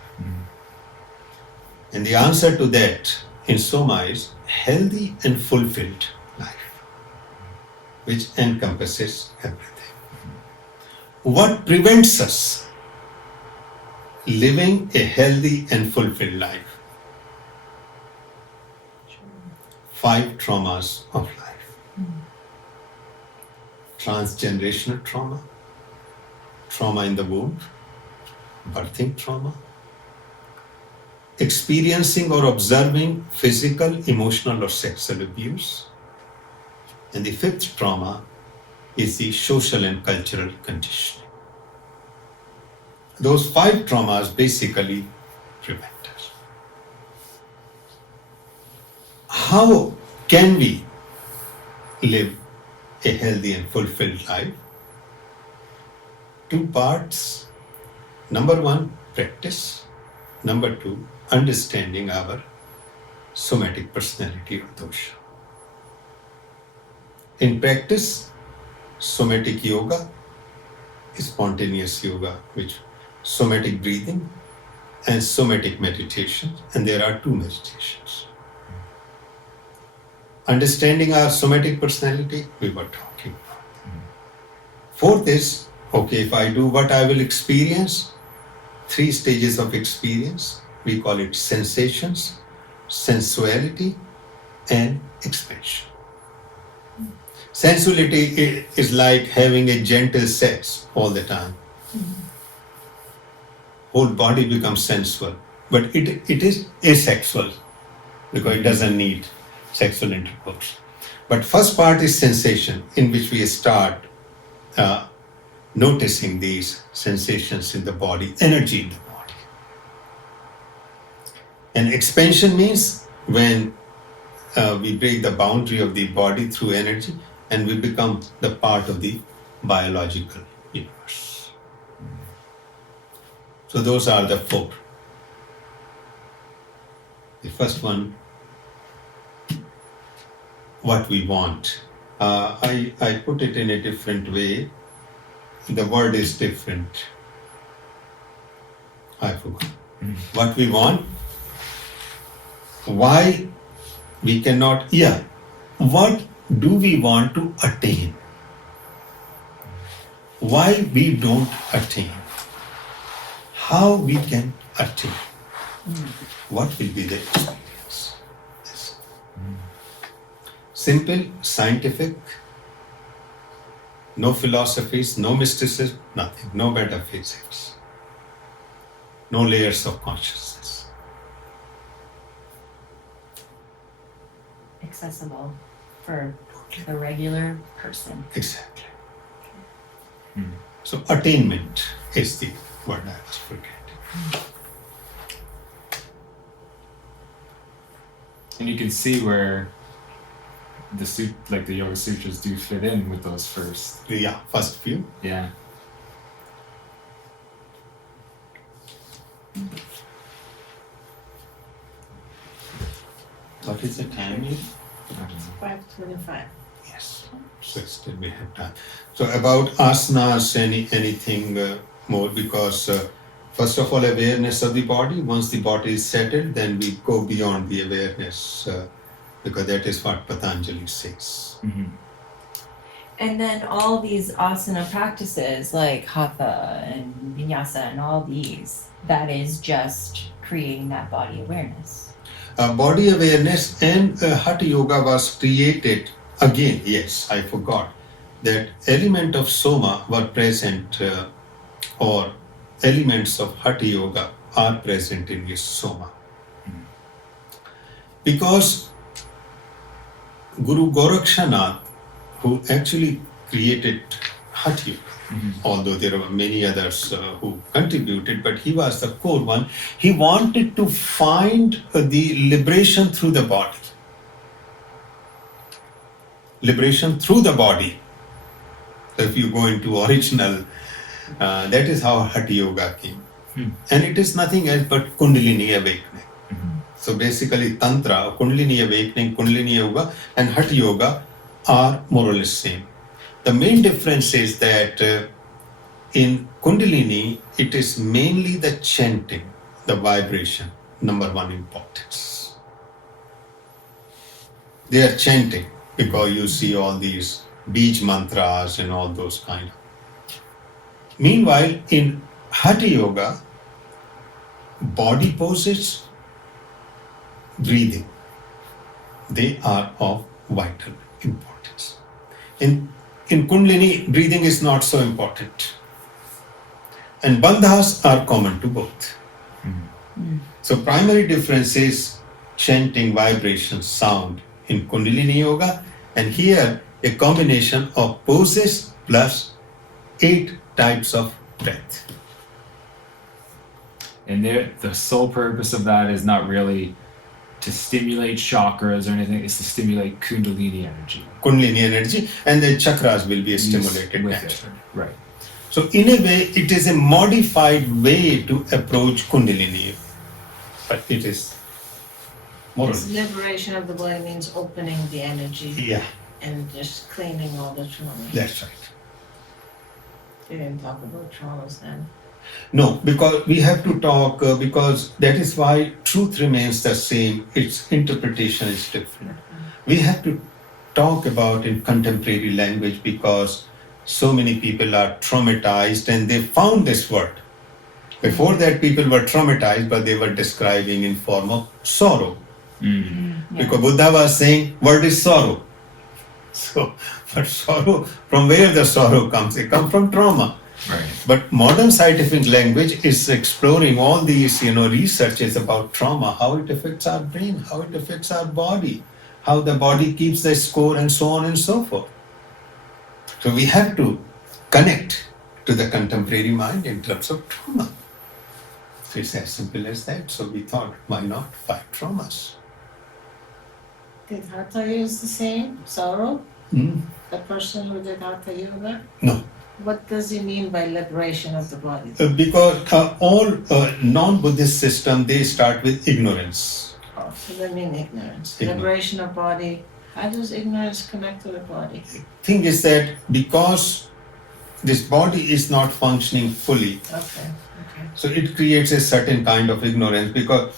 And the answer to that in Soma is healthy and fulfilled life, which encompasses everything. What prevents us living a healthy and fulfilled life? 5 traumas of life. Transgenerational trauma, trauma in the womb, birthing trauma, experiencing or observing physical, emotional, or sexual abuse. And the 5th trauma is the social and cultural conditioning. Those 5 traumas basically prevent us. How can we live a healthy and fulfilled life? 2 parts. Number 1, practice. Number 2, understanding our somatic personality or dosha. In practice, somatic yoga, spontaneous yoga, which somatic breathing and somatic meditation, and there are 2 meditations. Understanding our somatic personality, we were talking about. 4th is, okay, if I do what I will experience, 3 stages of experience. We call it sensations, sensuality, and expansion. Sensuality is like having a gentle sex all the time. Whole body becomes sensual, but it is asexual because it doesn't need sexual intercourse. But first part is sensation, in which we start noticing these sensations in the body, energy in the body. And expansion means when we break the boundary of the body through energy and we become the part of the biological universe. So those are the 4. The first one, what we want. I put it in a different way. The word is different. I forgot. What we want, why we cannot, what do we want to attain? Why we don't attain? How we can attain? What will be the experience? Yes. Simple, scientific, no philosophies, no mysticism, nothing, no metaphysics, no layers of consciousness. Accessible for the regular person. Exactly. So attainment is the word I was forgetting. And you can see where the Yoga Sutras do fit in with those first. Yeah, first few. Yeah. What is the time? 5:25. Yes. So still we have time. So about asanas, anything more, because first of all, awareness of the body. Once the body is settled, then we go beyond the awareness, because that is what Patanjali says. Mm-hmm. And then all these asana practices like hatha and vinyasa and all these, that is just creating that body awareness. Body awareness and Hatha Yoga was created again. Yes, I forgot that element of Soma were present, or elements of Hatha Yoga are present in this Soma. Because Guru Gorakshanath, who actually created Hatha Yoga, although there were many others who contributed, but he was the core one. He wanted to find the liberation through the body. Liberation through the body. So if you go into original That is how Hatha Yoga came. Hmm. And it is nothing else but Kundalini awakening. Mhm. So basically, Tantra, Kundalini awakening, Kundalini Yoga, and Hatha Yoga are more or less same. The main difference is that in Kundalini, it is mainly the chanting, the vibration, number one importance. They are chanting because you see all these beach mantras and all those kind of. Meanwhile, in Hatha Yoga, body poses, breathing, they are of vital importance. In Kundalini, breathing is not so important. And bandhas are common to both. So primary difference is chanting, vibration, sound in Kundalini Yoga, and here a combination of poses plus 8 types of breath. And the sole purpose of that is not really to stimulate chakras or anything, it's to stimulate Kundalini energy. Kundalini energy, and the chakras will be stimulated With naturally. it. Right. So in a way, it is a modified way to approach Kundalini, but it is more or This less. liberation of the body means opening the energy Yeah, and just cleaning all the traumas. that's right. We didn't talk about traumas then. No, because we have to talk, because that is why truth remains the same, its interpretation is different. We have to talk about in contemporary language because so many people are traumatized and they found this word. Before that, people were traumatized, but they were describing in form of sorrow. Because Buddha was saying, word is sorrow. So, but sorrow, from where the sorrow comes? It comes from trauma. Right. But modern scientific language is exploring all these, researches about trauma, how it affects our brain, how it affects our body, how the body keeps the score, and so on and so forth. So we have to connect to the contemporary mind in terms of trauma. So it's as simple as that. So we thought, why not 5 traumas? Did Hatha use the same sorrow? Hmm? The person who did Hatha Yoga? No. What does he mean by liberation of the body? Because all non-Buddhist system, they start with ignorance. Oh, so they mean ignorance. Ignorance. Liberation of body. How does ignorance connect to the body? Thing is that because this body is not functioning fully, Okay. so it creates a certain kind of ignorance, because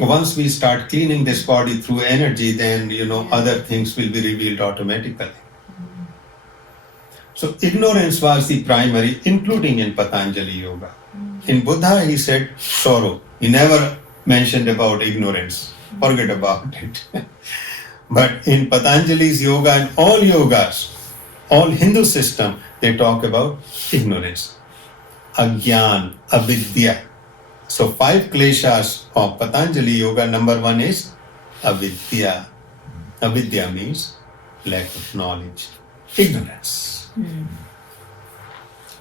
once we start cleaning this body through energy, then other things will be revealed automatically. So ignorance was the primary, including in Patanjali Yoga. In Buddha, he said sorrow. He never mentioned about ignorance. Forget about it. But in Patanjali's yoga and all yogas, all Hindu system, they talk about ignorance. Agyan, avidya. So 5 kleshas of Patanjali Yoga, number 1 is avidya. Avidya means lack of knowledge, ignorance.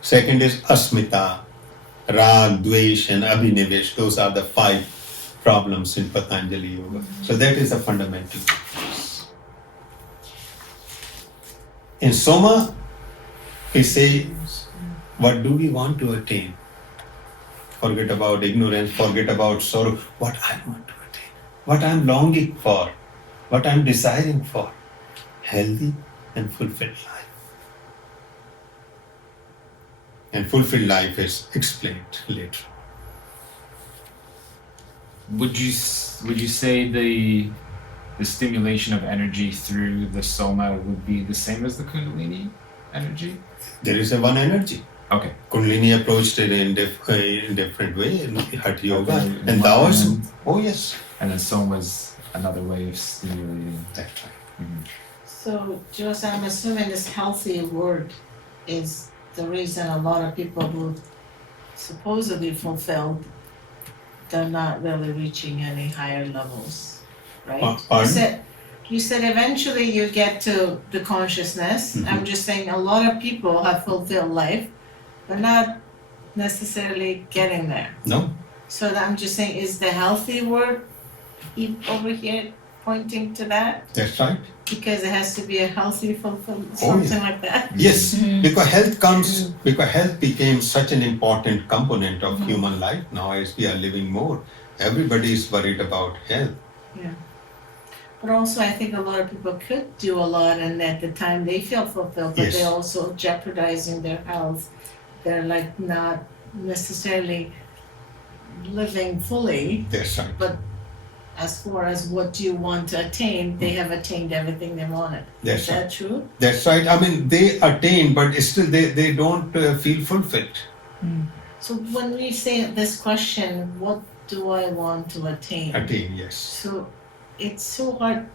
Second is asmita, rag, dvesh, and abhinivesh. Those are the 5 problems in Patanjali Yoga. So that is the fundamental difference. In Soma, we say, what do we want to attain? Forget about ignorance, forget about sorrow. What I want to attain, what I'm longing for, what I'm desiring for. Healthy and fulfilled life. And fulfilled life is explained later. Would you say the stimulation of energy through the soma would be the same as the Kundalini energy? There is a one energy. Okay. Kundalini approached it in different way in Hatha Yoga Okay. and Taoism. Oh yes. And then soma's another way of stimulating. That's right. So, Jivasu, I'm assuming this healthy word is the reason a lot of people who supposedly fulfilled, they're not really reaching any higher levels, right? Pardon? You said eventually you get to the consciousness. I'm just saying a lot of people have fulfilled life, but not necessarily getting there. No. So I'm just saying, is the healthy word over here pointing to that? That's right. Because it has to be a healthy fulfillment, Oh, yeah. something like that? Yes, Mhm. because health became such an important component of human life now as we are living more. Everybody is worried about health. Yeah. But also, I think a lot of people could do a lot, and at the time they feel fulfilled, but Yes. they're also jeopardizing their health. They're like not necessarily living fully, That's right. but as far as what do you want to attain, they have attained everything they wanted. That's Is that true? That's right. I mean, they attain, but still they don't feel fulfilled. So when we say this question, what do I want to attain? Attain, yes. So it's so hard.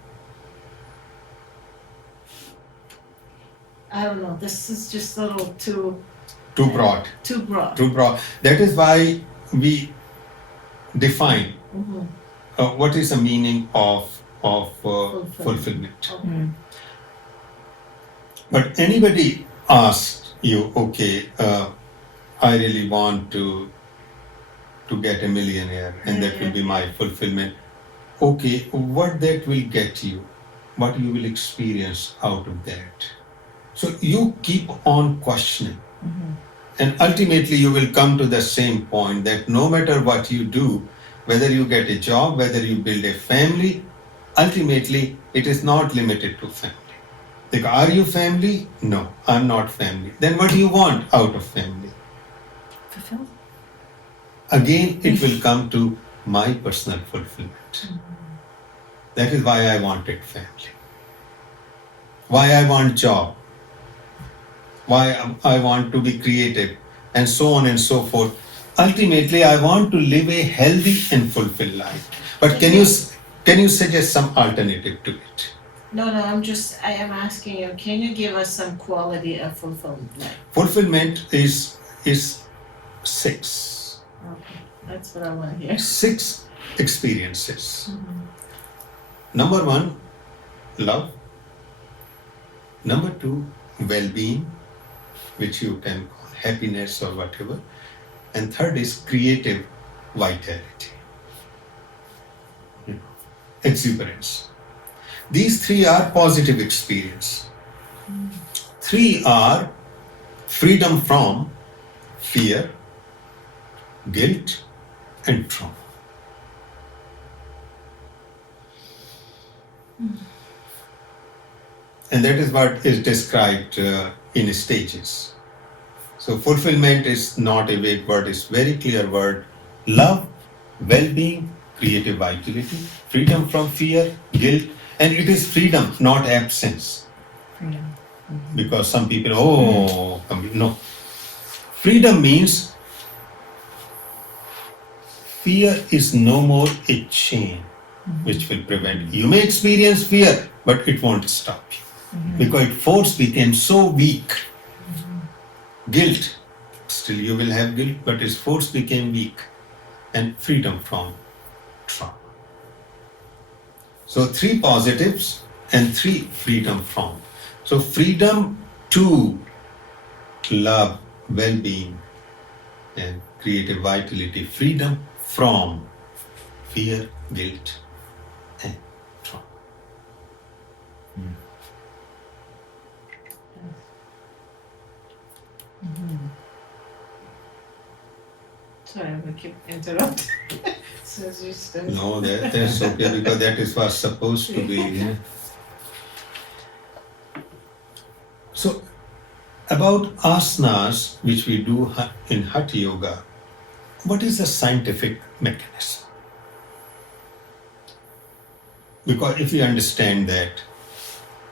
I don't know, this is just a little too Too broad. too broad. Too broad. That is why we define Mhm. what is the meaning of fulfillment. Okay. But anybody asks you, okay, I really want to get a millionaire, and that will be my fulfillment. Okay, what that will get you, what you will experience out of that. So you keep on questioning. And ultimately, you will come to the same point that no matter what you do, whether you get a job, whether you build a family, ultimately, it is not limited to family. Like, are you family? No, I'm not family. Then what do you want out of family? Fulfilled? Again, it will come to my personal fulfillment. That is why I wanted family. Why I want job. Why I want to be creative, and so on and so forth. Ultimately, I want to live a healthy and fulfilled life. But can you suggest some alternative to it? No, I am asking you, can you give us some quality of fulfillment? Fulfillment is 6. Okay, that's what I want to hear. 6 experiences. Number 1, love. Number 2, well-being, which you can call happiness or whatever. And third is creative vitality, exuberance. These 3 are positive experience. 3 are freedom from fear, guilt, and trauma. And that is what is described in stages. So fulfillment is not a vague word, it's very clear word. Love, well-being, creative vitality, freedom from fear, guilt, and it is freedom, not absence. Freedom. Because some people, no. Freedom means fear is no more a chain which will prevent you. You may experience fear, but it won't stop you. Because force became so weak. Guilt, still you will have guilt, but its force became weak. And freedom from trauma. So 3 positives and 3 freedom from. So freedom to love, well-being, and creative vitality. Freedom from fear, guilt, and trauma. Sorry, I'm gonna keep interrupting. Since you started. No, that's okay, because that is what's supposed to be. Yeah. So, about asanas, which we do in Hatha Yoga, what is the scientific mechanism? Because if you understand that,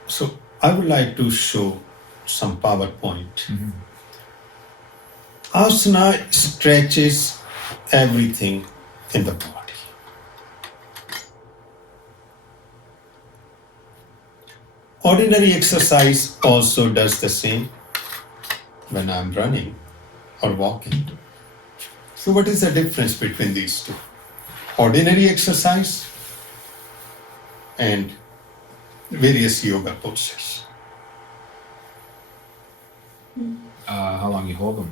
so I would like to show some PowerPoint. Asana stretches everything in the body. Ordinary exercise also does the same when I'm running or walking. So what is the difference between these two? Ordinary exercise and various yoga poses. How long you hold them?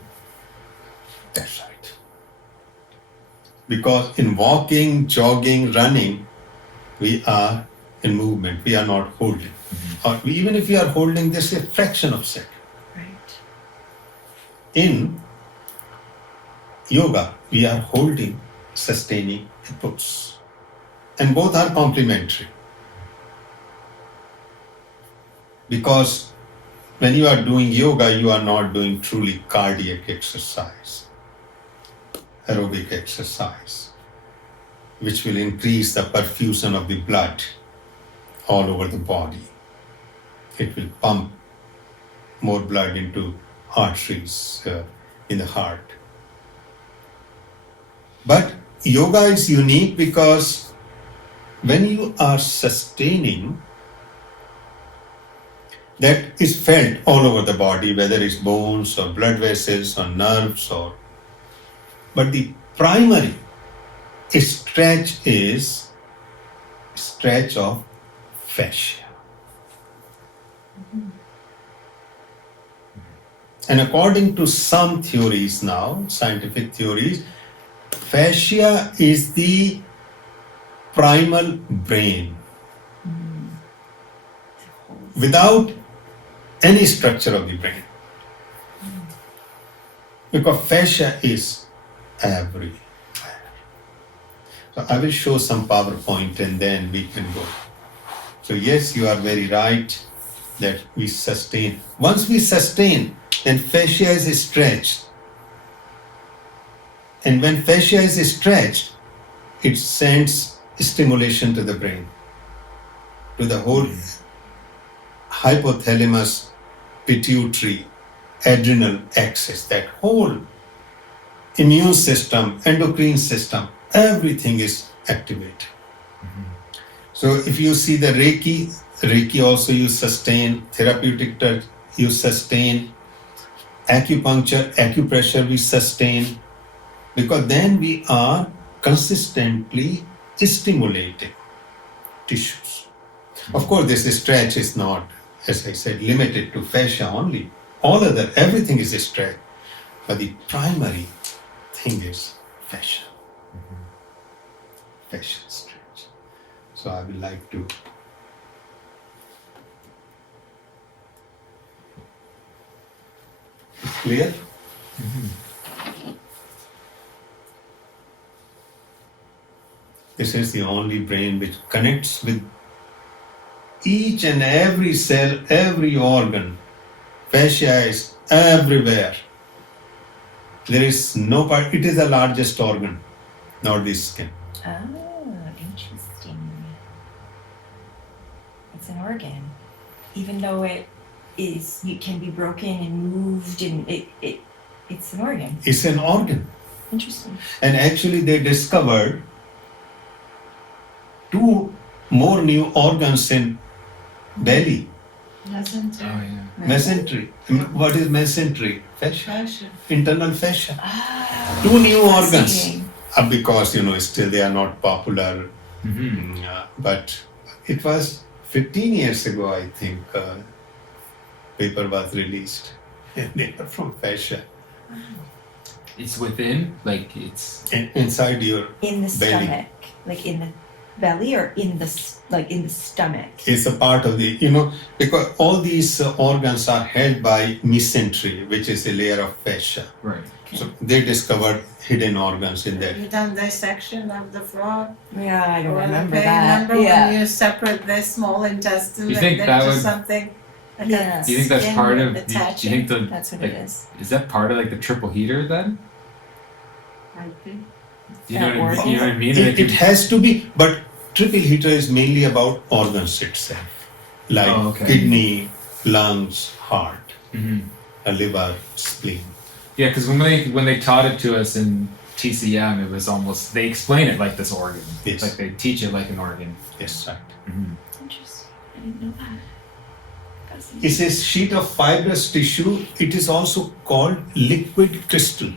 That's right. Because in walking, jogging, running, we are in movement. We are not holding. Or even if we are holding, this is a fraction of a second. Right. In yoga, we are holding, sustaining a pose. And both are complementary. Because when you are doing yoga, you are not doing truly cardiac exercise, aerobic exercise, which will increase the perfusion of the blood all over the body. It will pump more blood into arteries in the heart. But yoga is unique because when you are sustaining, that is felt all over the body, whether it's bones or blood vessels or nerves but the primary stretch is stretch of fascia. And according to some theories now, scientific theories, fascia is the primal brain. Without any structure of the brain. Because fascia is everywhere. So I will show some PowerPoint and then we can go. So yes, you are very right that we sustain. Once we sustain, then fascia is stretched. And when fascia is stretched, it sends stimulation to the brain, to the whole hypothalamus, pituitary, adrenal axis, that whole immune system, endocrine system, everything is activated. So if you see the Reiki also you sustain, therapeutic touch you sustain, acupuncture, acupressure we sustain, because then we are consistently stimulating tissues. Of course, this stretch is not, as I said, limited to fascia only. Everything is a stretch. But the primary thing is fascia. Fascia stretch. So I would like to clear? This is the only brain which connects with each and every cell, every organ. Fascia is everywhere. There is no part, it is the largest organ, not the skin. Oh, interesting. It's an organ. Even though it can be broken and moved, and it's an organ. It's an organ. Interesting. And actually they discovered 2 more new organs in belly. Doesn't Oh it? yeah. Mesentery. What is mesentery? Fascia. Fascia. Internal fascia. Ah, 2 new organs. fascinating. Because, still they are not popular. But it was 15 years ago, I think, paper was released. And they are from fascia. It's within, like it's. Inside your In the belly. stomach, like in the belly, or in the stomach. It's a part of the, because all these organs are held by mesentery, which is a layer of fascia. Right. So they discovered hidden organs in Have there. you done dissection of the frog? Yeah, I don't Or remember okay, that. Remember Yeah. when you separate the small intestine You and think then that just would- something? Like Yes. Do you think that's skin part of? Do you attaching? think the? That's what like, it is. Is that part of like the triple heater then? Might be. Do you know That what I mean? organ? You know what I mean? It, Like, it has to be, but triple heater is mainly about organs itself, like Oh, okay. kidney, lungs, heart, Mhm. liver, spleen. Yeah, because when they taught it to us in TCM, it was almost they explain it like this organ. Yes. Like they teach it like an organ. Yes, right. Interesting. I didn't know that. Fascinating. It's a sheet of fibrous tissue. It is also called liquid crystal.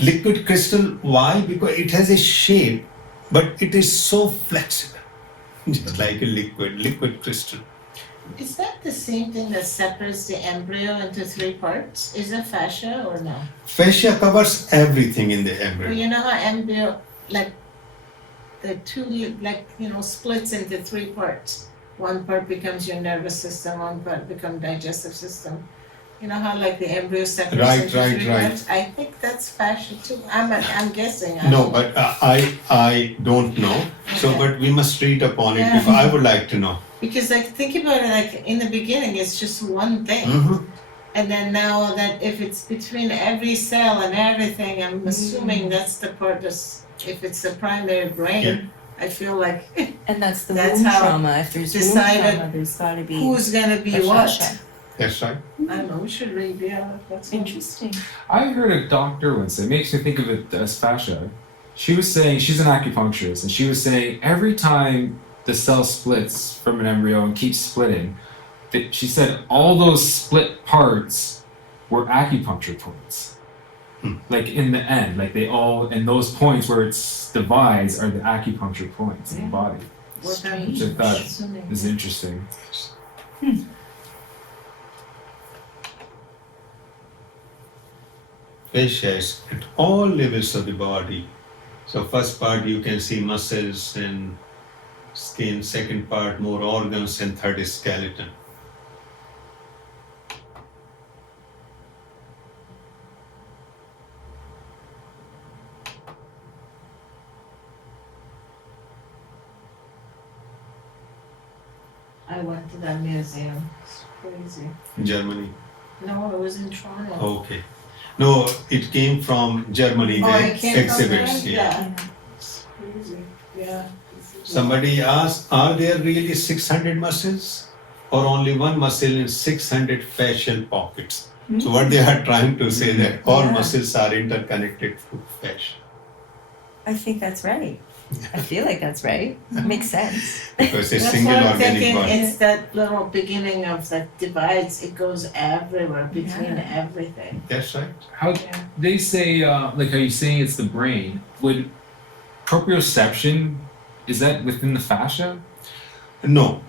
Liquid crystal, why? Because it has a shape, but it is so flexible, just like a liquid crystal. Is that the same thing that separates the embryo into 3 parts? Is it fascia or no? Fascia covers everything in the Well, embryo. you know how embryo, like the two splits into three parts. One part becomes your nervous system, one part becomes digestive system. You know how like the embryo separates Right, into right, three right. parts? I think that's fascia too. I'm guessing. I No, don't know. but I don't know. So, Okay. but we must read upon it Yeah. because I would like to know. Because like think about it, like in the beginning it's just one thing. Mhm. And then now that if it's between every cell and everything, I'm assuming that's the part that's, if it's the primary brain, Yeah. I feel like And that's the That's womb how trauma. If there's womb decided trauma, there's got to be who's gonna be the what. fascia. That's right. I don't know, we should read, yeah, that's Interesting. I heard a doctor once, it makes me think of it as fascia. She was saying, she's an acupuncturist, and she was saying every time the cell splits from an embryo and keeps splitting, that she said all those split parts were acupuncture points. Like in the end, like they all, and those points where it divides are the acupuncture points in the body. what I'm Which I thought assuming. is interesting. Fascia is at all levels of the body. So first part you can see muscles and skin, second part more organs, and third is skeleton. I went to that museum, it's crazy. Germany. No, it was in Toronto. Okay. No, it came from Germany. Oh, The it came from exhibits. there? Yeah. Yeah. It's crazy, yeah. Somebody asked, are there really 600 muscles or only one muscle in 600 facial pockets? So what they are trying to say that all Yeah. muscles are interconnected through fascia. I think that's right. I feel like that's right. Makes sense. Because it's That's single what I'm organic thinking, body. it's that little beginning of that divides, it goes everywhere between Yeah. everything. That's right. How Yeah. they say, like, are you saying it's the brain? Would proprioception, is that within the fascia? No,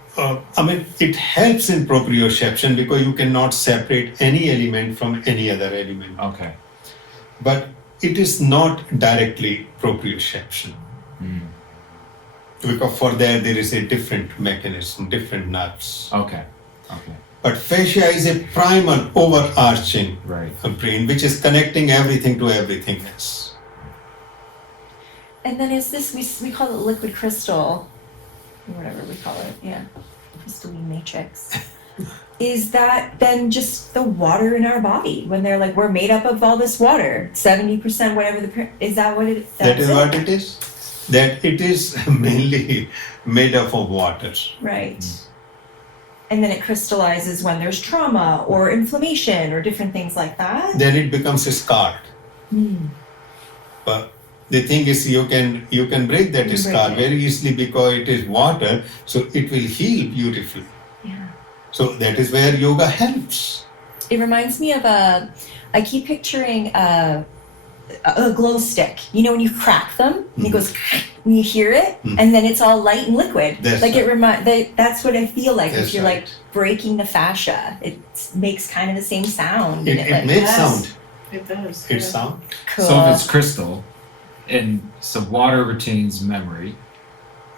I mean, it helps in proprioception because you cannot separate any element from any other element. Okay. But it is not directly proprioception. Because for that there is a different mechanism, different nerves. Okay. Okay. But fascia is a primal overarching Right. brain which is connecting everything to everything else. And then is this, we call it liquid crystal, or whatever we call it, yeah, crystalline matrix. Is that then just the water in our body when they're like, we're made up of all this water, 70%, whatever is that what it is? That is what it is. That it is mainly made up of water. Right. And then it crystallizes when there's trauma or inflammation or different things like that. Then it becomes scarred. But the thing is you can break that You can break scar it. very easily because it is water, so it will heal beautifully. Yeah. So that is where yoga helps. It reminds me of I keep picturing a glow stick. You know when you crack them, and it goes, and you hear it, and then it's all light and liquid. That's like right. that's what I feel like That's if you're right. like breaking the fascia. It makes kind of the same sound. It, and it like, makes Yes. sound. It does. It yeah. sound. cool. So if it's crystal, and so water retains memory,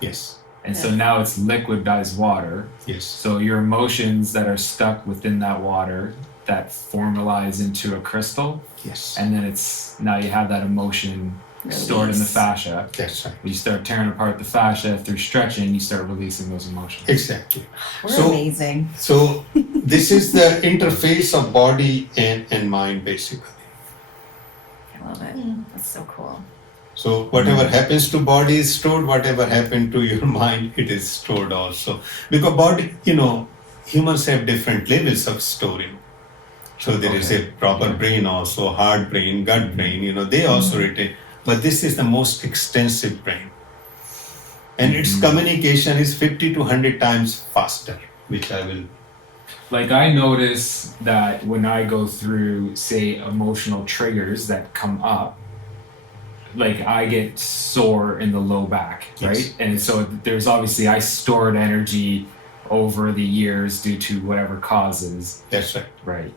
Yes. and so now it's liquidized water. Yes. So your emotions that are stuck within that water that formalize into a crystal, Yes. and then it's now you have that emotion stored in the Release. fascia. That's right. You start tearing apart the fascia through stretching. You start releasing those emotions. Exactly. We're So- amazing. So this is the interface of body and mind basically. I love it. That's so cool. So whatever happens to body is stored, whatever happened to your mind, it is stored also. Because body, humans have different levels of storing. So there is a proper brain also, heart brain, gut brain, they also retain. But this is the most extensive brain. And its communication is 50 to 100 times faster, which I will. Like I notice that when I go through, say, emotional triggers that come up, like I get sore in the low back, right? Yes. And so there's obviously I stored energy over the years due to whatever causes, That's right. right?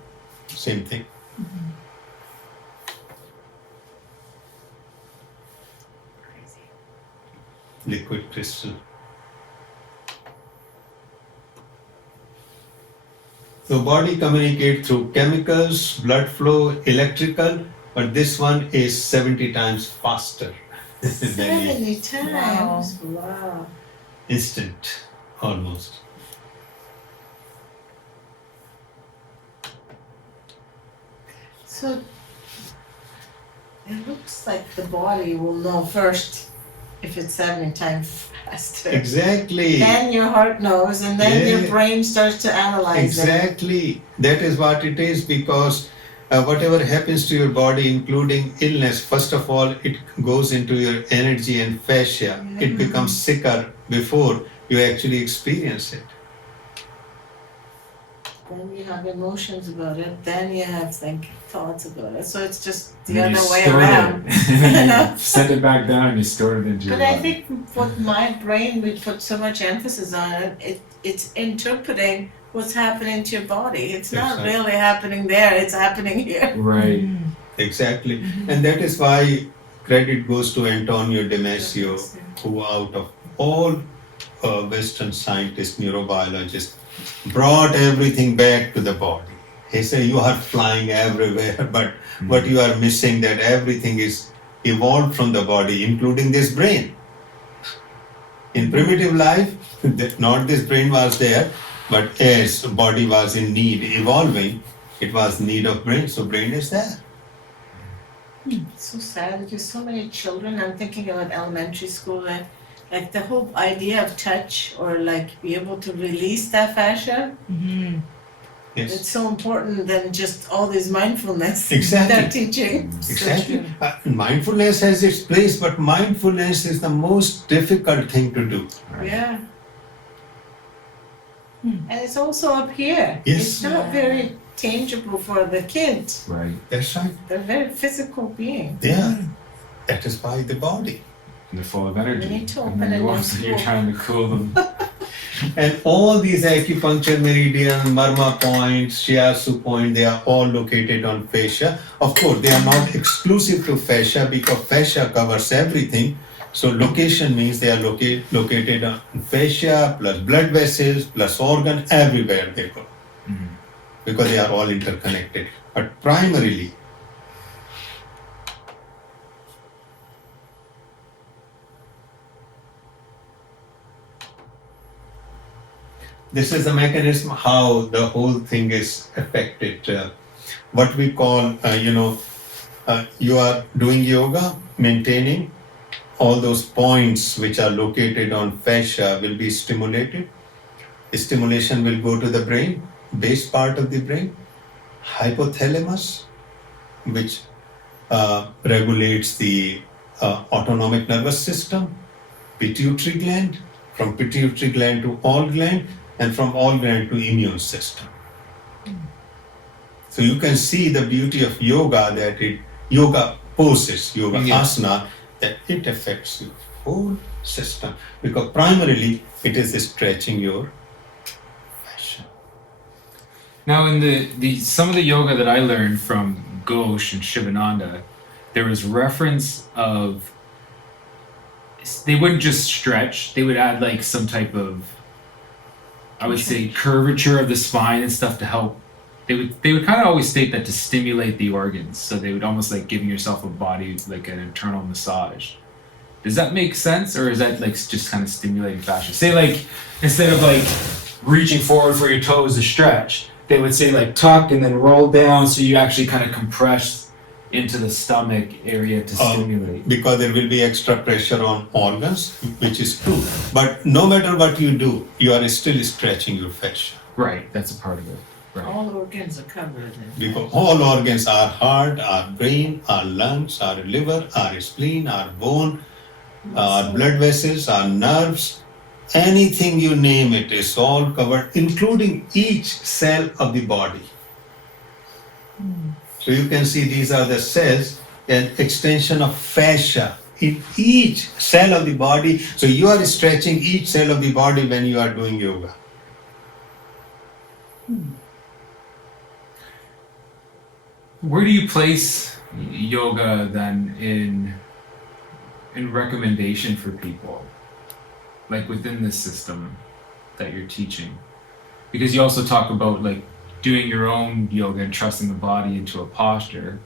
Same thing. liquid crystal. So body communicate through chemicals, blood flow, electrical, but this one is 70 times faster than you. 70 times. Wow. Instant, almost. So it looks like the body will know first if it's 70 times faster. Exactly. Then your heart knows, and then your Yeah. brain starts to analyze it. Exactly. That is what it is, because whatever happens to your body, including illness, first of all, it goes into your energy and fascia. It becomes sicker before you actually experience it. Then you have emotions about it. Then you have thoughts about it. So it's just And the then you other way store around. it. And then you send it back down and you store it into your But I body. think what my brain we put so much emphasis on it's interpreting what's happening to your body. It's not Exactly. really happening there. It's happening here. Right. Exactly. And that is why credit goes to Antonio Damasio, who out of all Western scientists, neurobiologists, brought everything back to the body. He said, you are flying everywhere, but what you are missing, that everything is evolved from the body, including this brain. In primitive life, not this brain was there, but as body was in need, evolving, it was need of brain, so brain is there. It's so sad because so many children. I'm thinking about elementary school and like the whole idea of touch or like be able to release that fascia. Yes. It's so important than just all this mindfulness Exactly. they're teaching. Exactly. Mindfulness has its place, but mindfulness is the most difficult thing to do. Yeah. And it's also up here. Yes. It's not very tangible for the kids. Right. That's right. They're very physical beings. Yeah. That is why the body. And they're full of energy. We need to And open then a new you're school. trying to cool them. And all these acupuncture meridian, marma points, shiatsu point, they are all located on fascia. Of course, they are not exclusive to fascia because fascia covers everything. So location means they are located on fascia plus blood vessels plus organ, everywhere they go. Because they are all interconnected. But primarily, this is the mechanism how the whole thing is affected. What we call, you are doing yoga, maintaining all those points which are located on fascia will be stimulated. The stimulation will go to the brain, base part of the brain, hypothalamus, which regulates the autonomic nervous system, pituitary gland, from pituitary gland to all gland, and from all gland to immune system. So you can see the beauty of yoga, that yoga poses, yoga asana, that it affects your whole system, because primarily it is stretching your fascia. Now, in the some of the yoga that I learned from Ghosh and Shivananda, there was reference of they wouldn't just stretch; they would add like some type of, I would say, curvature of the spine and stuff to help. They would kind of always state that to stimulate the organs. So they would almost like giving yourself a body like an internal massage. Does that make sense, or is that like just kind of stimulating fascia? Say like instead of like reaching forward for your toes to stretch, they would say like tuck and then roll down, so you actually kind of compress into the stomach area to stimulate. Because there will be extra pressure on organs, which is true. But no matter what you do, you are still stretching your fascia. Right, that's a part of it. Right. All organs are covered in Because all organs, our heart, our brain, our lungs, our liver, our spleen, our bone, our blood vessels, our nerves, anything you name it is all covered, including each cell of the body. So you can see these are the cells, an extension of fascia in each cell of the body. So you are stretching each cell of the body when you are doing yoga. Where do you place yoga then in recommendation for people? like within this system that you're teaching? Because you also talk about like doing your own yoga and trusting the body into a posture.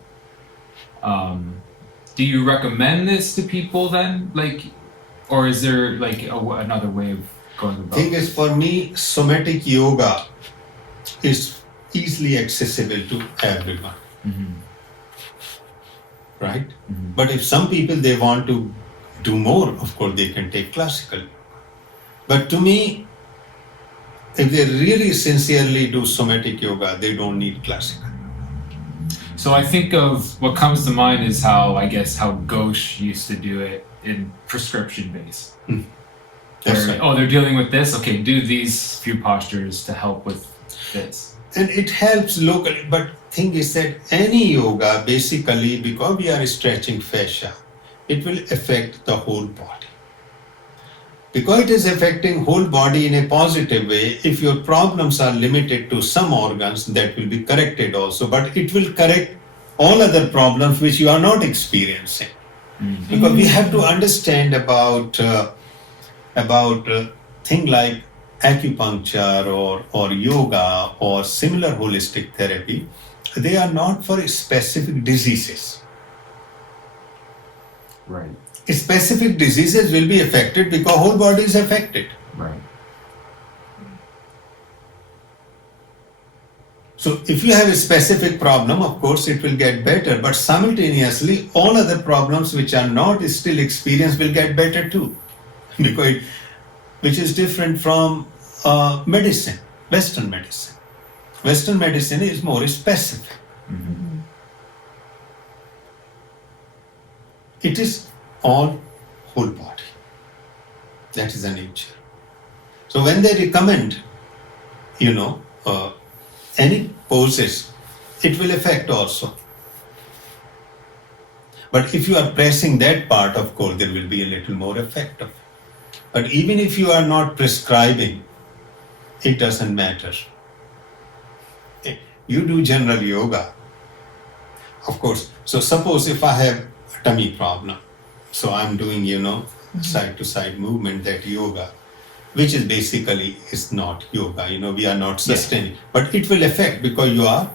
Do you recommend this to people then? Like, or is there like another way of going about Thing this? is, for me, somatic yoga is easily accessible to everyone, Mm-hmm. right? Mm-hmm. But if some people they want to do more, of course they can take classical. But to me, if they really sincerely do somatic yoga, they don't need classical. So I think of what comes to mind is how I guess how Ghosh used to do it in prescription base. That's Where, right. oh, they're dealing with this. Okay, do these few postures to help with this. And it helps locally, but thing is that any yoga basically, because we are stretching fascia, it will affect the whole body. Because it is affecting whole body in a positive way, if your problems are limited to some organs, that will be corrected also, but it will correct all other problems which you are not experiencing. Because we have to understand about thing like acupuncture or yoga or similar holistic therapy, they are not for specific diseases. Right. Specific diseases will be affected because whole body is affected. Right. So if you have a specific problem, of course it will get better, but simultaneously all other problems which are not still experienced will get better too. Because which is different from medicine, Western medicine. Western medicine is more specific. Mm-hmm. It is all whole body. That is the nature. So when they recommend, any poses, it will affect also. But if you are pressing that part, of course, there will be a little more effect of it. But even if you are not prescribing, it doesn't matter. You do general yoga, of course. So suppose if I have a tummy problem, so I'm doing, side to side movement, that yoga, which is basically is not yoga, we are not sustaining, but it will affect because you are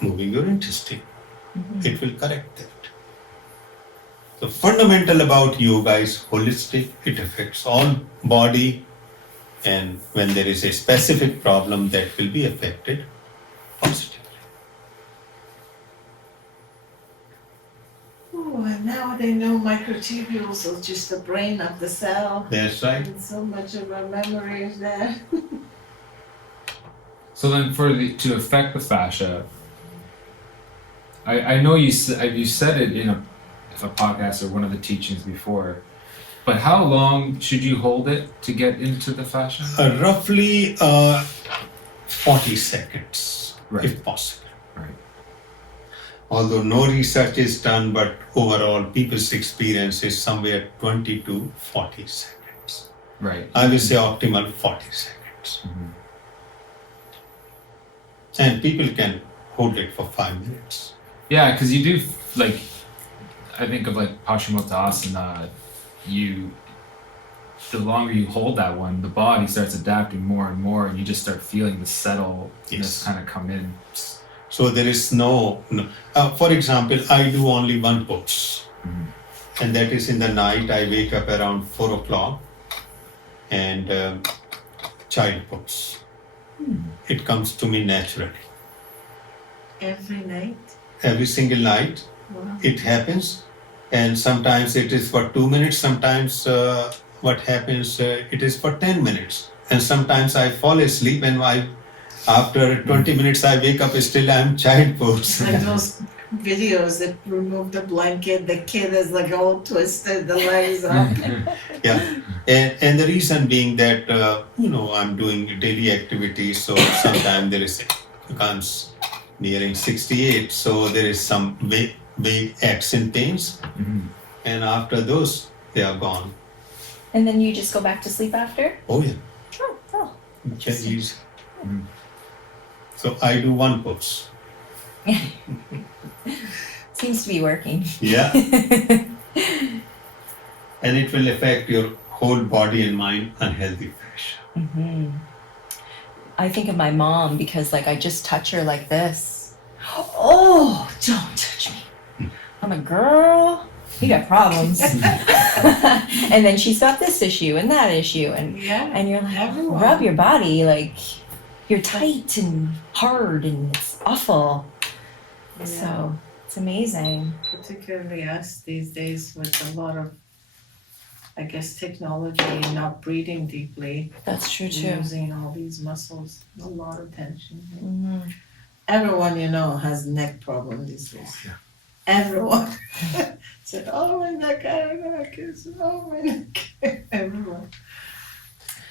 moving your intestine. It will correct that. The fundamental about yoga is holistic, it affects all body, and when there is a specific problem that will be affected positively. Oh, and now they know microtubules are just the brain of the cell. That's right. And so much of our memory is there. So then, to affect the fascia, I know you said it in a podcast or one of the teachings before, but how long should you hold it to get into the fascia? Roughly 40 seconds, Right. if possible. Right. Although no research is done, but overall people's experience is somewhere 20 to 40 seconds. Right. I will say optimal 40 seconds. Mm-hmm. And people can hold it for 5 minutes. Yeah, because you do like, I think of like Paschimotto Asana. The longer you hold that one, the body starts adapting more and more, and you just start feeling the settledness Yes. kind of come in. So there is no. For example, I do only one pose, and that is in the night. I wake up around 4 o'clock, and child pose. It comes to me naturally. Every night. Every single night, Wow. it happens, and sometimes it is for 2 minutes. Sometimes what happens, it is for 10 minutes, and sometimes I fall asleep, and after 20 minutes I wake up, still I am child pose. Like those videos that remove the blanket, the kid is like all twisted, the legs up. Yeah, and the reason being that I'm doing daily activities, so sometimes there is I'm nearing 68, so there is some big aches and pains, and after those they are gone. And then you just go back to sleep after? Oh yeah, Oh. can easy. So I do one pose. Seems to be working. Yeah, and it will affect your whole body and mind unhealthy fascia. Mm-hmm. I think of my mom because like I just touch her like this. Oh, don't touch me. I'm a girl. You got problems. And then she's got this issue and that issue and you're like, everyone. rub your body like you're tight and hard and it's awful. Yeah. So it's amazing. Particularly us these days with a lot of, I guess, technology, not breathing deeply, That's true too. using all these muscles, a lot of tension. Mm-hmm. Everyone you know has neck problem these days. Yeah. Everyone said, "Oh my neck, I don't know, oh my neck." Everyone.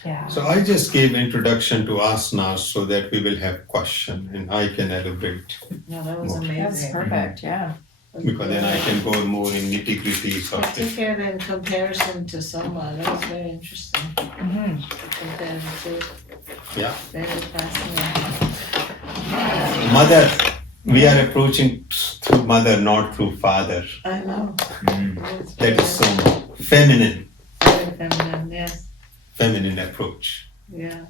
Yeah. So I just gave introduction to asanas so that we will have question and I can elaborate No, that was More. amazing. That's perfect. Yeah. because then I can go more in nitty gritties of it. Particularly in comparison to Soma, that was very interesting. Mm-hmm. Compared to, Yeah. very fascinating. Mother, we are approaching through mother, not through father. I know. It's That is so very feminine, feminine, yes, feminine approach. yeah.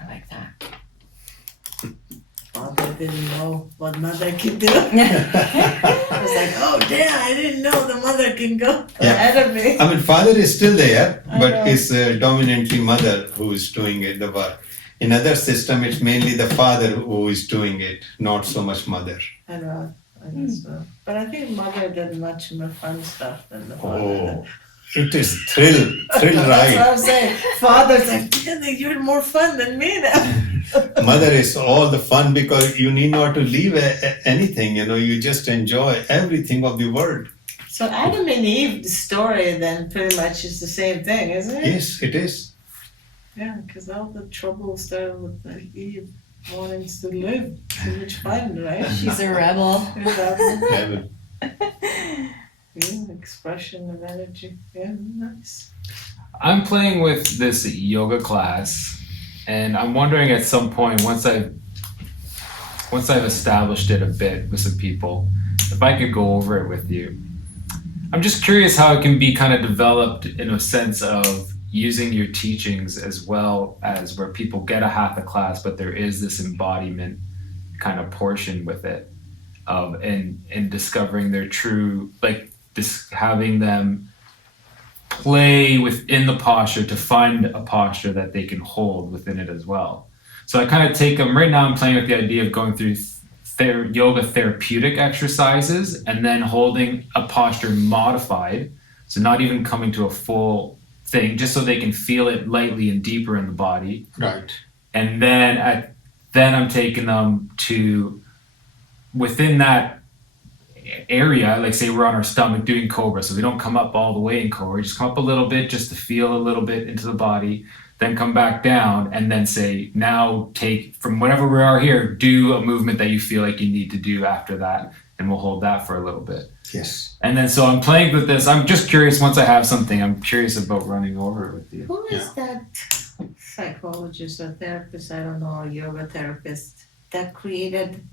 I like that. Father didn't know what mother could do. I was like, oh damn, I didn't know the mother can go Yeah. ahead of me. I mean, father is still there, I but know. it's dominantly mother who is doing it, the work. In other system, it's mainly the father who is doing it, not so much mother. I know, I guess so. But I think mother did much more fun stuff than the father. Oh, it is thrill That's what ride. I'm saying. Father's like, damn, you're more fun than me now. Mother is all the fun because you need not to leave anything, you just enjoy everything of the world. So Adam and Eve, the story then pretty much is the same thing, isn't it? Yes, it is. Yeah, because all the trouble started with Eve wanting to live. Too much fun, right? She's a rebel. Yeah, Yeah. expression of energy. Yeah, nice. I'm playing with this yoga class, and I'm wondering at some point once I've established it a bit with some people, if I could go over it with you. I'm just curious how it can be kind of developed in a sense of using your teachings as well as where people get a half a class, but there is this embodiment kind of portion with it of and discovering their true, like this, having them play within the posture to find a posture that they can hold within it as well. So I kind of take them, right now I'm playing with the idea of going through yoga therapeutic exercises and then holding a posture modified. So not even coming to a full thing, just so they can feel it lightly and deeper in the body. Right. And then I'm taking them to within that area, like say we're on our stomach doing cobra, so we don't come up all the way in cobra, we just come up a little bit just to feel a little bit into the body, then come back down and then say, now take from wherever we are here, do a movement that you feel like you need to do after that, and we'll hold that for a little bit. Yes. And then so I'm playing with this. I'm just curious, once I have something, I'm curious about running over it with you. Who is that psychologist or therapist, I don't know, or yoga therapist, that created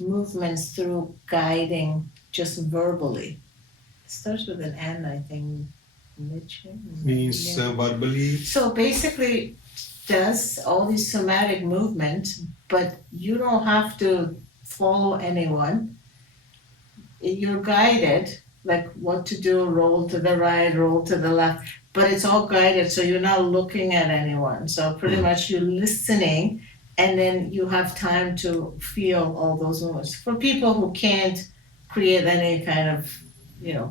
movements through guiding just verbally? It starts with an N, I think. Means verbally. So basically does all these somatic movements, but you don't have to follow anyone. You're guided, like what to do, roll to the right, roll to the left, but it's all guided, so you're not looking at anyone. So pretty much you're listening, and then you have time to feel all those movements. For people who can't create any kind of,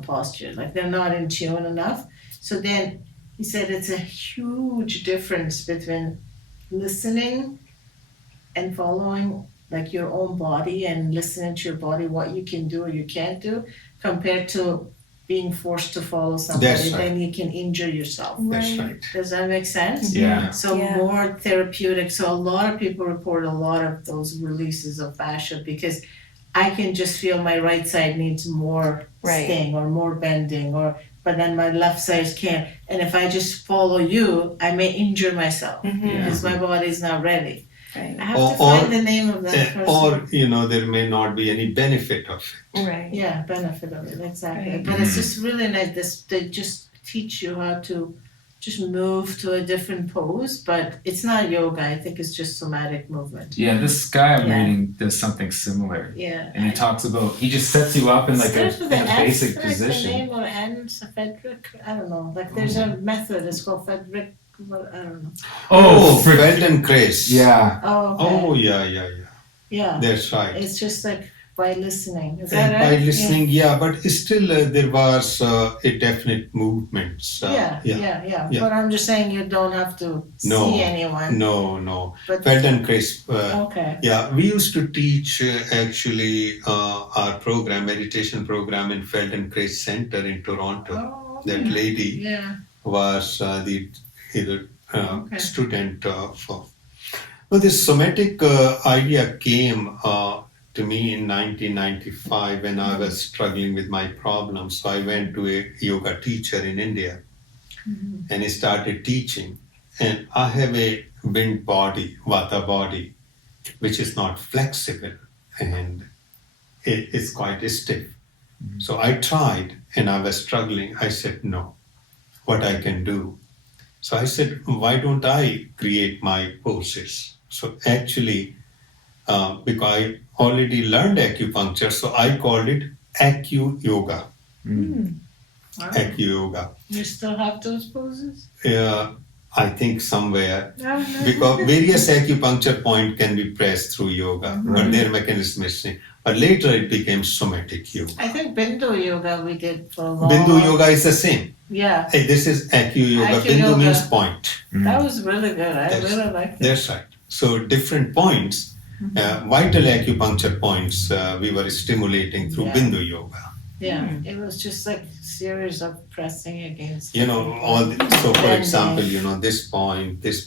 posture, like they're not in tune enough. So then he said it's a huge difference between listening and following like your own body and listening to your body, what you can do or you can't do, compared to being forced to follow somebody. That's right. Then you can injure yourself. That's right. Does that make sense? Yeah. So Yeah. more therapeutic. So a lot of people report a lot of those releases of fascia because I can just feel my right side needs more Right. sting or more bending, but then my left side can't. And if I just follow you, I may injure myself because my body's not ready. Right. I have to find the name of that person. Or there may not be any benefit of it. Right. Yeah, benefit of it, exactly. Right. But it's just really nice. They just teach you how to just move to a different pose, but it's not yoga. I think it's just somatic movement. Yeah, this guy I'm Yeah. reading does something similar. Yeah. And he talks about, he just sets you up in like a, Starts with in an a F, basic like the position. name or N, Frederick. I don't know. Like there's a method. It's called Frederick. What, I don't know. Oh, for, Feldenkrais. yeah. Oh, okay. Oh, yeah. Yeah. That's right. It's just like by listening. Is that And right? by listening, but still there was a definite movement. Yeah. But I'm just saying you don't have to No, see anyone. No. But Feldenkrais. okay. Yeah, we used to teach actually our program, meditation program in Feldenkrais Center in Toronto. Oh, That okay. lady Yeah. was the Okay. student for. Well, this somatic idea came to me in 1995 when I was struggling with my problems. So I went to a yoga teacher in India and he started teaching. And I have a wind body, vata body, which is not flexible and it's quite stiff. So I tried and I was struggling. I said, no, what I can do. So I said, why don't I create my poses? So actually, because I already learned acupuncture, so I called it Acu Yoga. Wow. Acu Yoga. You still have those poses? I think somewhere, No. because various acupuncture point can be pressed through yoga, but their mechanism is same. But later it became somatic yoga. I think Bindu yoga we did for a long Bindu yoga is the same. Yeah. Hey, this is Acu Yoga. Acu Bindu yoga. means point. That was really good. I really liked it. That's right. So different points, vital acupuncture points, we were stimulating through Yeah. Bindu yoga. Yeah. It was just like series of pressing against. All so for Bending. example, this point, this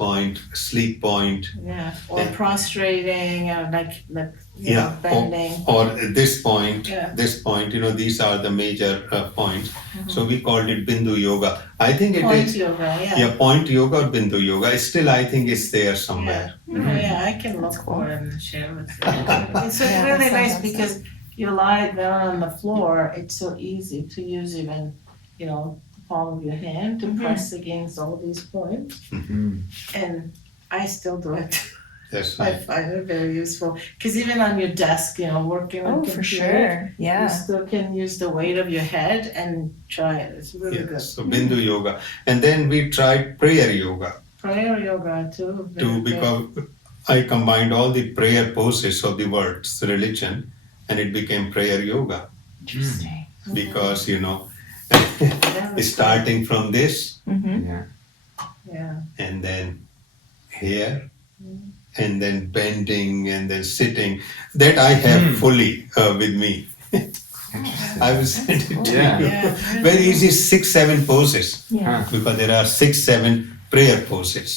point, sleep point, Yeah. Or Yeah. prostrating or like bending. or this point, Yeah. this point, these are the major points. So we called it Bindu yoga. I think it Point is, yoga, yeah. point yoga or Bindu yoga. Still, I think it's there somewhere. Yeah, I can look for it and share with you. It's Yeah, really that nice sounds because you lie down on the floor, it's so easy to use even, the palm of your hand to press against all these points. And I still do it. That's I right. find it very useful. Because even on your desk, working on Oh, computer, for sure. you Yeah. still can use the weight of your head and try it. It's really good. So Bindu yoga, and then we tried prayer yoga Prayer yoga too. very too, good. because I combined all the prayer poses of the words religion, and it became prayer yoga. Interesting. Because That was starting from this Yeah. Yeah. and then here and then bending and then sitting, that I have fully with me. I will send it to Yeah. you. Yeah. Very easy, 6-7 poses, Yeah. because there are 6-7 prayer poses.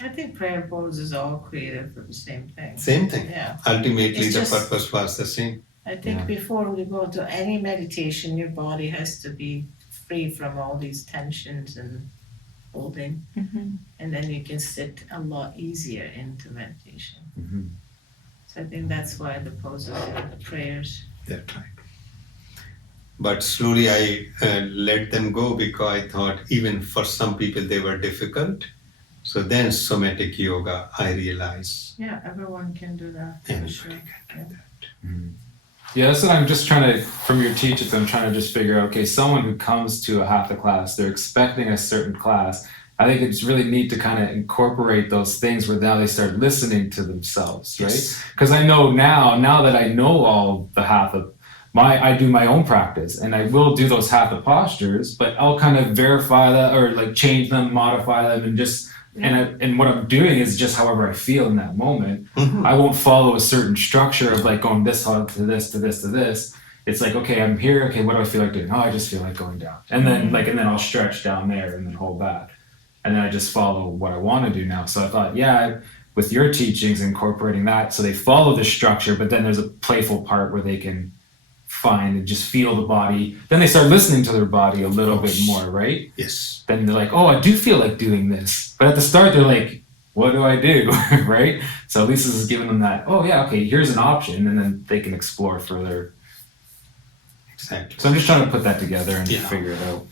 I think prayer poses all created for the same thing. Same thing. Yeah. Ultimately, It's the just- purpose was the same. I think Yeah. before you go to any meditation, your body has to be free from all these tensions and holding. And then you can sit a lot easier into meditation. So I think that's why the poses and the prayers. That time. But slowly I let them go, because I thought even for some people they were difficult. So then somatic yoga, I realized Yeah, everyone can do that. For anybody sure. can do that. Yeah, that's what I'm just trying to, from your teachings, I'm trying to just figure out, okay, someone who comes to a hatha class, they're expecting a certain class. I think it's really neat to kind of incorporate those things where now they start listening to themselves, right? Yes. Because I know now that I know all the hatha, I do my own practice and I will do those hatha postures, but I'll kind of verify that or like change them, modify them, and just and what I'm doing is just however I feel in that moment. I won't follow a certain structure of like going this to this to this to this. It's like, okay, I'm here. Okay, what do I feel like doing? Oh, I just feel like going down, and then I'll stretch down there and then hold back, and then I just follow what I want to do now. So I thought, with your teachings incorporating that, so they follow the structure, but then there's a playful part where they can find and just feel the body. Then they start listening to their body a little bit more, right? Yes. Then they're like, oh, I do feel like doing this. But at the start, they're like, what do I do, right? So at least this is giving them that, oh yeah, okay, here's an option, and then they can explore further Exactly. So I'm just trying to put that together and Yeah. figure it out.